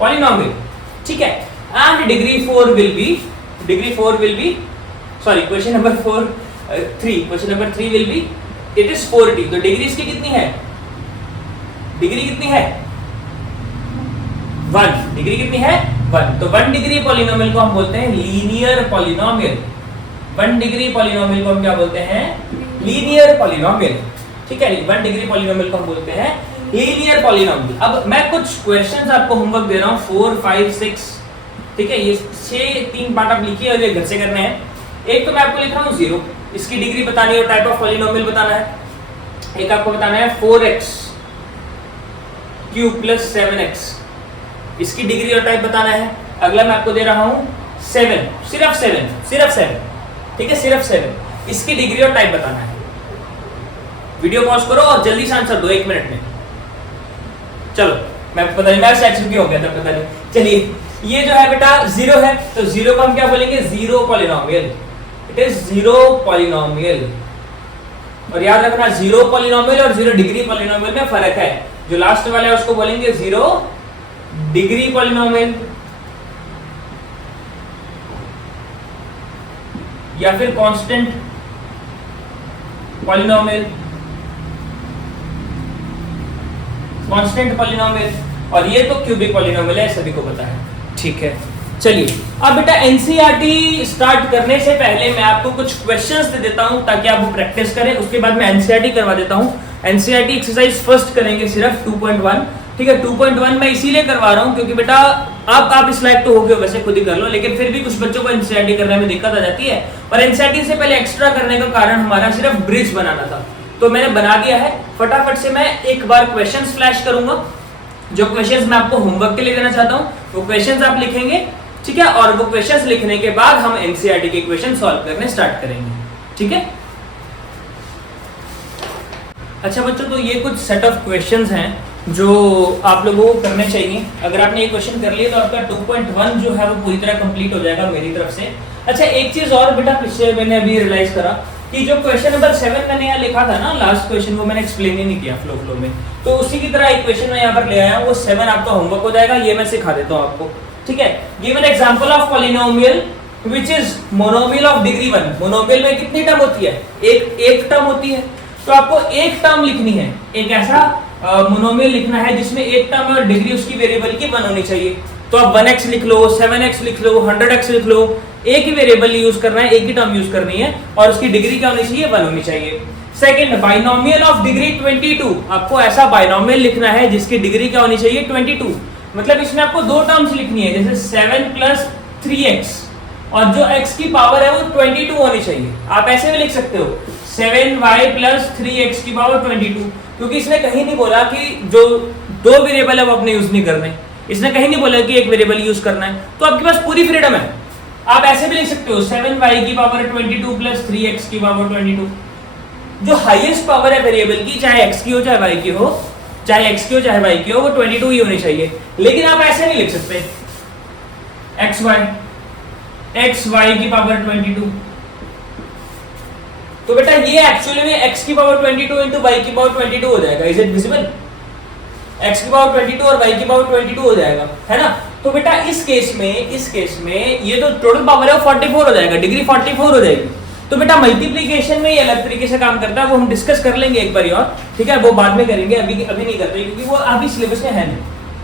पॉलिनोमियल, ठीक है। And degree 4 will be sorry, question number 3 will be it is 4t। तो डिग्री इसकी कितनी है, डिग्री कितनी है 1। डिग्री कितनी है 1। तो 1 डिग्री पॉलिनोमियल को हम बोलते हैं लीनियर पॉलिनोमियल। 1 डिग्री पॉलिनोमियल को हम क्या बोलते हैं लीनियर पॉलिनोमियल, ठीक है। 1 डिग्री पॉलिनोमियल को हम बोलते हैं लीनियर पॉलिनोमियल। अब मैं कुछ क्वेश्चंस आपको होमवर्क दे रहा हूं 4 5 6, ठीक है। ये 3 पार्ट आप लिखिए और ये घर से करने हैं। एक तो मैं आपको लिख रहा हूँ 0, इसकी डिग्री बतानी है और टाइप ऑफ पॉलिनोमियल बताना है। एक आपको बताना है 4x क्यूब प्लस 7x, इसकी डिग्री और टाइप बताना है। अगला मैं आपको दे रहा हूं 7, सिर्फ 7, ठीक है, सिर्फ 7, इसकी डिग्री और टाइप बताना है। वीडियो पॉज करो और जल्दी से आंसर दो 1 मिनट में। चलो, मैं पता नहीं मैं सेक्शन क्यों हो गया था, पता नहीं। चलिए, ये जो है बेटा 0 है, तो 0 को हम क्या बोलेंगे zero polynomial. It is zero polynomial. और याद रखना जीरो पॉलिनोमियल और जीरो डिग्री पॉलिनोमियल में फर्क है। जो लास्ट वाला है उसको बोलेंगे जीरो डिग्री पॉलिनोमियल या फिर कांस्टेंट पॉलिनोमियल, कांस्टेंट पॉलिनोमियल, और ये तो क्यूबिक पॉलिनोमियल है, सभी को पता है। ठीक है, चलिए अब बेटा एनसीईआरटी स्टार्ट करने से पहले मैं आपको कुछ क्वेश्चंस दे देता हूं ताकि आप वो प्रैक्टिस करें। उसके बाद मैं एनसीईआरटी करवा देता हूं। एनसीईआरटी एक्सरसाइज फर्स्ट करेंगे सिर्फ 2.1। ठीक है, 2.1 मैं इसीलिए करवा रहा हूं क्योंकि बेटा आप इस लायक तो हो गए, वैसे खुद ही कर लो, लेकिन फिर भी कुछ बच्चों को एनसीईआरटी करने में दिक्कत आ जाती है। और एनसीईआरटी से पहले एक्स्ट्रा करने का कारण हमारा सिर्फ ब्रिज बनाना था, तो मैंने बना दिया है। फटाफट से मैं एक बार क्वेश्चंस फ्लैश करूंगा। जो क्वेश्चंस मैं आपको होमवर्क के लिए देना चाहता हूं वो क्वेश्चंस आप लिखेंगे, ठीक है, और वो क्वेश्चंस लिखने के बाद हम एनसीईआरटी के क्वेश्चन सॉल्व करने स्टार्ट करेंगे। ठीक है, अच्छा बच्चों, तो ये कुछ सेट ऑफ क्वेश्चंस हैं जो आप लोगों को करने चाहिए। अगर आपने ये क्वेश्चन कर लिए तो आपका 2.1 जो है वो पूरी तरह कंप्लीट हो जाएगा मेरी तरफ से। अच्छा, एक चीज और बेटा पीछे मैंने अभी रियलाइज करा कि जो क्वेश्चन नंबर 7 मैंने यहाँ लिखा था ना, लास्ट क्वेश्चन, वो मैंने एक्सप्लेन ही नहीं किया फ्लो में, तो उसी की तरह एक क्वेश्चन मैं यहाँ पर ले आया हूँ। वो 7 आपका होमवर्क हो जाएगा, ये मैं सिखा देता हूँ आपको। ठीक है, give an example of polynomial which is monomial of degree 1। Monomial में कितनी टर्म होती है? एक टर्म होती है, तो आपको एक टर्म लिखनी है। एक ऐसा मोनोमियल लिखना है जिसमें एक टर्म और डिग्री उसकी वेरिएबल की 1 होनी चाहिए। तो आप 1x लिख लो, 7x लिख लो, 100x लिख लो, एक ही वेरिएबल यूज करना है, एक ही टर्म यूज करनी है, और उसकी डिग्री क्या होनी चाहिए? 1 होनी चाहिए। Second, binomial of degree 22। आपको ऐसा बाइनोमियल लिखना है जिसकी डिग्री क्या होनी चाहिए? 22। मतलब इसमें आपको दो टर्म्स लिखनी है, जैसे 7 + 3x, और जो x की पावर है वो 22 होनी चाहिए। आप ऐसे भी लिख सकते हो 7y + 3x की पावर 22, क्योंकि इसने कहीं नहीं बोला कि जो दो वेरिएबल है वो अपने यूज नहीं करने, इसने कहीं नहीं बोला कि एक वेरिएबल यूज करना है, तो आपके पास पूरी फ्रीडम है। आप ऐसे भी लिख सकते हो 7y की पावर 22 + 3x की पावर 22। जो हाईएस्ट पावर है वेरिएबल की, चाहे x की हो चाहे y की हो, चाहे x की हो चाहे y की हो, वो 22 ही होनी चाहिए। लेकिन आप ऐसे नहीं लिख सकते xy की पावर 22। तो बेटा ये एक्चुअली में x की पावर 22 × y की पावर 22 हो जाएगा। Is it visible? x की पावर 22 और y की पावर 22 हो जाएगा, है ना? तो बेटा इस केस में ये तो टोटल पावर है वो 44 हो जाएगा, डिग्री 44 हो जाएगी। तो बेटा मल्टीप्लिकेशन में ये अलग तरीके से काम करता है, वो हम डिस्कस कर लेंगे एक बार और, ठीक है, वो बाद में करेंगे, अभी नहीं करते क्योंकि वो अभी सिलेबस में है नहीं,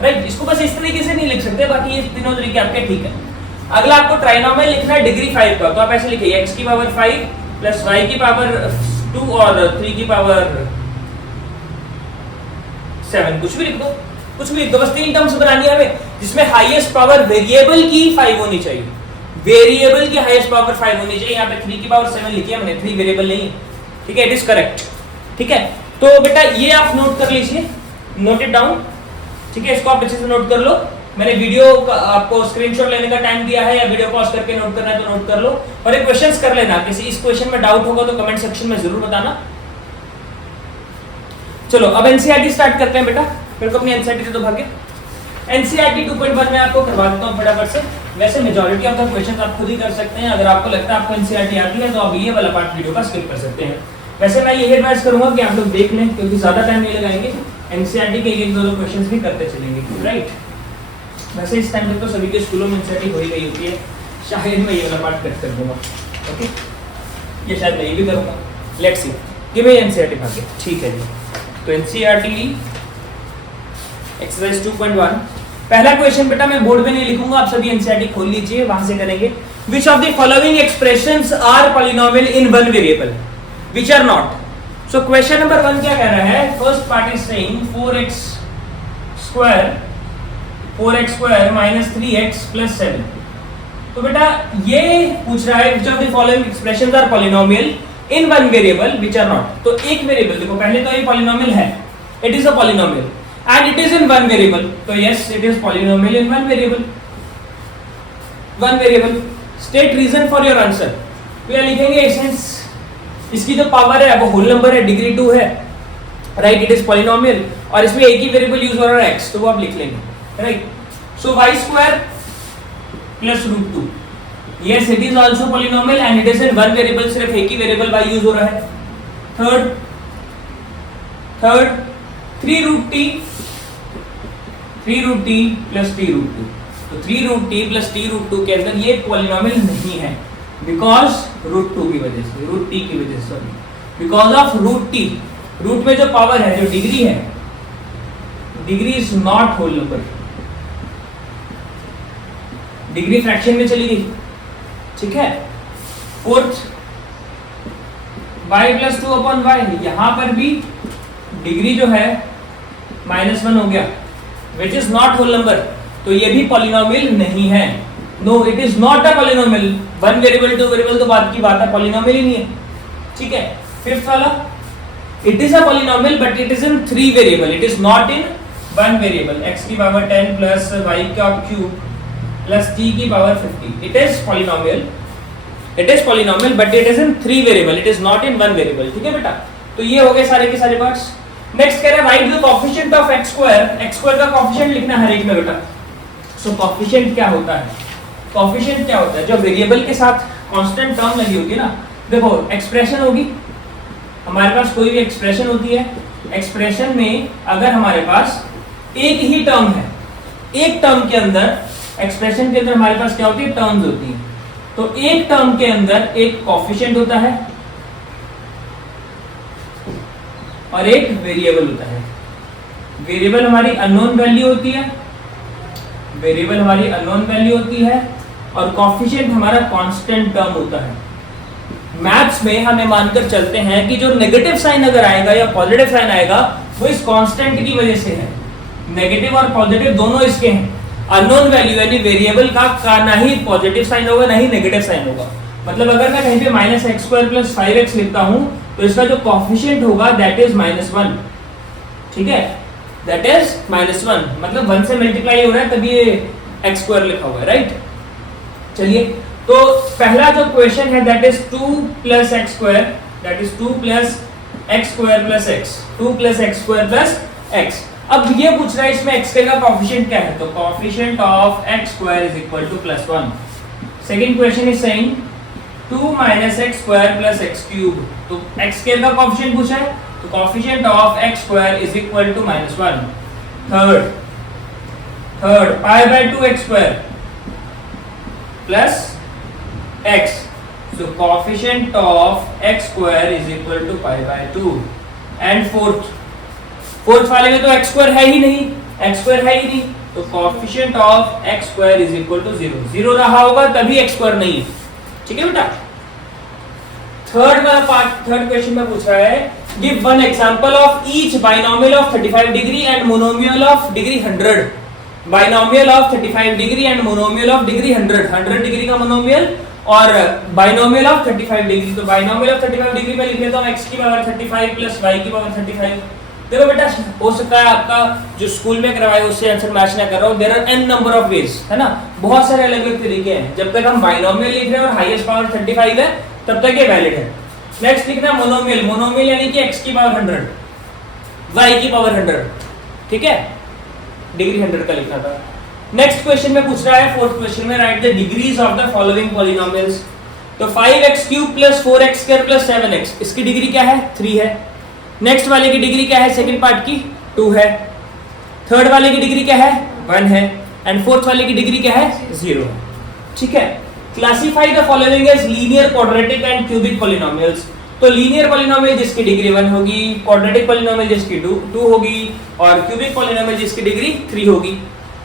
राइट? इसको बस इस तरीके से नहीं लिख सकते, बाकी ये तीनों तरीके आपके ठीक है। अगला आपको ट्राइनोमियल लिखना है डिग्री 5 का, तो आप ऐसे लिखिए x की पावर 5 + y की पावर 2 और 3 की पावर 7, कुछ भी लिख दो, बस 3 टर्म्स बनानी है हमें जिसमें हाईएस्ट पावर वेरिएबल की 5 होनी चाहिए। वेरिएबल की हाईएस्ट पावर 5 होनी चाहिए। यहाँ पे 3 की पावर 7 लिखी है मैंने, 3 वेरिएबल नहीं, ठीक है, इट इज करेक्ट। ठीक है, तो बेटा ये आप नोट कर लीजिए, नोट इट डाउन, ठीक है, इसको आप अच्छे से नोट कर लो। मैंने वीडियो का आपको स्क्रीनशॉट लेने का टाइम दिया है, या वीडियो पॉज करके नोट करना है तो नोट कर लो, और एक क्वेश्चंस कर लेना। किसी इस क्वेश्चन में डाउट होगा तो कमेंट सेक्शन में जरूर बताना। चलो अब एनसीईआरटी स्टार्ट करते हैं बेटा, फिर को अपनी एनसीईआरटी से तो भागे। एनसीईआरटी 2.1 में आपको करवा देता हूं फटाफट से। वैसे मेजॉरिटी ऑफ द क्वेश्चंस आप खुद ही कर सकते हैं, अगर आपको लगता है आपको एनसीईआरटी आती है तो आप ये वाला पार्ट वीडियो का स्किप कर सकते हैं। वैसे मैं यही एडवाइस करूंगा कि आप लोग देख लें, क्योंकि ज्यादा टाइम नहीं लगाएंगे, एनसीईआरटी के एक दो क्वेश्चंस भी करते चलेंगे, राइट? वैसे इस टाइम तक तो सभी के स्कूलों में एनसीईआरटी हो ही गई होती है, शायद मैं ये वाला पार्ट कट कर दूंगा, ओके, ये शायद नहीं भी करूंगा, लेट्स सी कि मैं एनसीईआरटी भागे। ठीक है जी, तो एनसीईआरटी एक्सरसाइज 2.1 पहला क्वेश्चन बेटा मैं बोर्ड पे नहीं लिखूंगा, आप सभी एनसीईआरटी खोल लीजिए, वहां से करेंगे। Which of the following expressions are polynomial in one variable? Which are not? So question number 1 क्या कह रहा है? First part is saying 4x square minus 3x plus 7। तो बेटा ये पूछ रहा है which of the following expressions are polynomial in one variable which are not। तो एक वेरिएबल, देखो पहले तो ये polynomial है, it is a polynomial and it is in one variable, तो yes it is polynomial in one variable। State reason for your answer, तो यहाँ लिखेंगे since इसकी जो पावर है वो होल नंबर है, डिग्री 2 है, राइट, इट इज पॉलिनोमियल, और इसमें एक ही वेरिएबल यूज हो रहा है x, तो वो आप लिख लेंगे, right. So y² + √2, yes it is also polynomial and it is in one variable, सिर्फ एक ही वेरिएबल y यूज हो रहा है। थर्ड 3√t प्लस t√2, तो 3√t प्लस t√2 के अंदर ये पॉलिनोमियल नहीं है बिकॉज √2 की वजह से, √t की वजह से, sorry, because of √t। Root में जो पावर है, जो डिग्री है, degree is not whole number, degree fraction में चली गई, ठीक है। फोर्थ y प्लस 2/y, यहां पर भी डिग्री जो है -1 हो गया, which is not whole number, तो ये भी पॉलिनोमियल नहीं है। No it is not a polynomial, one variable two variable तो बात की बात है, पॉलिनोमियल ही नहीं है, ठीक है। फिफ्थ वाला it is a polynomial but it is in 3 variable, it is not in one variable, x की पावर 10 प्लस y का क्यूब प्लस t की power 50, it is polynomial, it is polynomial but it is in 3 variable, it is not in one variable, ठीक है बेटा। तो ये हो गए सारे के सारे पार्ट्स। नेक्स्ट कह रहा है right the coefficient of x square का कोएफिशिएंट लिखना है हर एक में बेटा। सो कोएफिशिएंट क्या होता है, कोएफिशिएंट क्या होता है, जो वेरिएबल के साथ कांस्टेंट टर्म लगी होगी ना, देखो एक्सप्रेशन होगी, हमारे पास कोई भी एक्सप्रेशन होती है, एक्सप्रेशन में अगर हमारे पास एक ही टर्म है, एक टर्म के अंदर, एक्सप्रेशन के अंदर हमारे पास क्या होती है, टर्म्स होती है, तो एक टर्म के अंदर एक कोएफिशिएंट होता है और एक वेरिएबल होता है। वेरिएबल हमारी अननोन वैल्यू होती है, वेरिएबल हमारी अननोन वैल्यू होती है और कोएफिशिएंट हमारा कांस्टेंट टर्म होता है। मैथ्स में हमें मानकर चलते हैं कि जो नेगेटिव साइन अगर आएगा या पॉजिटिव साइन आएगा वो इस कांस्टेंट की वजह से है, नेगेटिव और पॉजिटिव दोनों इसके हैं। अननोन वैल्यू यानी वेरिएबल का ना ही पॉजिटिव साइन होगा ना ही नेगेटिव साइन होगा, मतलब अगर मैं कहीं पे -x² + 5x लिखता हूं तो इसका जो कोएफिशिएंट होगा दैट इज -1, ठीक है, दैट इज -1, मतलब 1 से मल्टीप्लाई हो रहा है तभी ये x² लिखा हुआ है, राइट। चलिए तो पहला जो क्वेश्चन है that is 2 + x², that is 2 + x² + x, 2 + x² + x। अब ये पूछ रहा है इसमें x² का कोएफिशिएंट क्या है, तो coefficient of x² = +1। Second question is saying 2 - x² + x³, तो x² का कोएफिशिएंट पूछा है, तो coefficient of x² = -1। Third π/2 x² + x, so coefficient of x² = π/2। And fourth वाले में तो x² है ही नहीं, x² है ही नहीं, तो कोएफिशिएंट ऑफ x² = 0, 0 रहा होगा तभी x² नहीं है, ठीक है बेटा। थर्ड वाला पार्ट, थर्ड क्वेश्चन में पूछ रहा है give one example of each binomial of 35 degree and monomial of degree 100, binomial of 35 degree and monomial of degree 100 degree का मोनोमियल और बाइनोमियल ऑफ 35 डिग्री, तो बाइनोमियल ऑफ 35 डिग्री में लिख लेता हूं x की पावर 35 प्लस y की power 35। देखो बेटा हो सकता है आपका जो स्कूल में करवाए उससे आंसर मैच ना कर रहा हो, there are n number of ways, है ना, बहुत सारे अलग अलग तरीके हैं। जब तक हम बाइनोमियल लिख रहे हैं और हाईएस्ट पावर 35 है तब तक ये वैलिड है। नेक्स्ट लिखना मोनोमियल, मोनोमियल यानी कि x की पावर 100 y की पावर 100, ठीक है, डिग्री 100 का लिखना था। नेक्स्ट क्वेश्चन में पूछ रहा है, फोर्थ क्वेश्चन में right the degrees of the following polynomials, तो 5x³ + 4x² + 7x, इसकी डिग्री क्या है, 3 है। नेक्स्ट वाले की डिग्री क्या है, सेकंड पार्ट की 2 है। थर्ड वाले की डिग्री क्या है, 1 है। एंड फोर्थ वाले की डिग्री क्या है, 0 है, ठीक है। Classify the following as linear, quadratic and cubic polynomials, तो लीनियर पॉलिनोमियल जिसकी डिग्री 1 होगी, क्वाड्रेटिक पॉलिनोमियल जिसकी 2 होगी और क्यूबिक पॉलिनोमियल जिसकी डिग्री 3 होगी।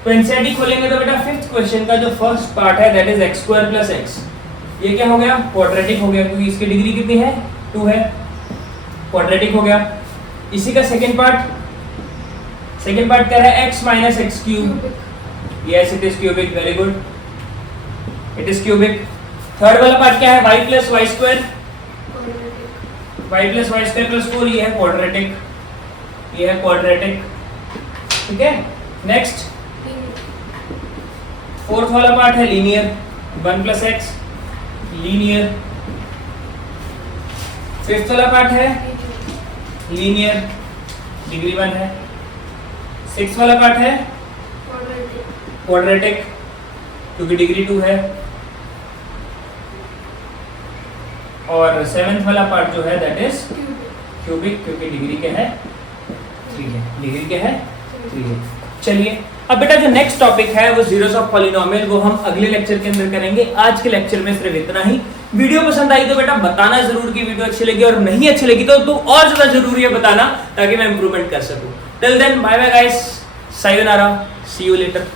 तो एनसीईआरटी खोलेंगे तो बेटा फिफ्थ क्वेश्चन का जो फर्स्ट पार्ट है दैट इज x² + x, ये क्या हो गया, क्वाड्रेटिक हो गया क्योंकि इसकी डिग्री कितनी है, 2 है, क्वाड्रेटिक हो गया। इसी का सेकंड पार्ट कह रहा है x - x³, yes it is cubic, very good, it is cubic. Third वाला पार्ट क्या है, y + y², y + y² + 4, ये है क्वाड्रेटिक, ये है क्वाड्रेटिक, ठीक है। नेक्स्ट फोर्थ वाला पार्ट है लीनियर, 1 + x, लीनियर। फिफ्थ वाला पार्ट है लीनियर, डिग्री 1 है। सिक्स्थ वाला पार्ट है क्वाड्रेटिक क्योंकि डिग्री 2 है। और 7th वाला पार्ट जो है दैट इज क्यूबिक, क्योंकि डिग्री के है 3 है, डिग्री के है 3 है। चलिए अब बेटा जो नेक्स्ट टॉपिक है वो जीरोस ऑफ पॉलिनोमियल, वो हम अगले लेक्चर के अंदर करेंगे। आज के लेक्चर में सिर्फ इतना ही। वीडियो पसंद आई तो बेटा बताना जरूर कि वीडियो अच्छी लगी, और नहीं अच्छी लगी तो और ज्यादा जरूरी है बताना, ताकि मैं इंप्रूवमेंट कर सकूं। Till then bye bye guys, sayonara, see you letter.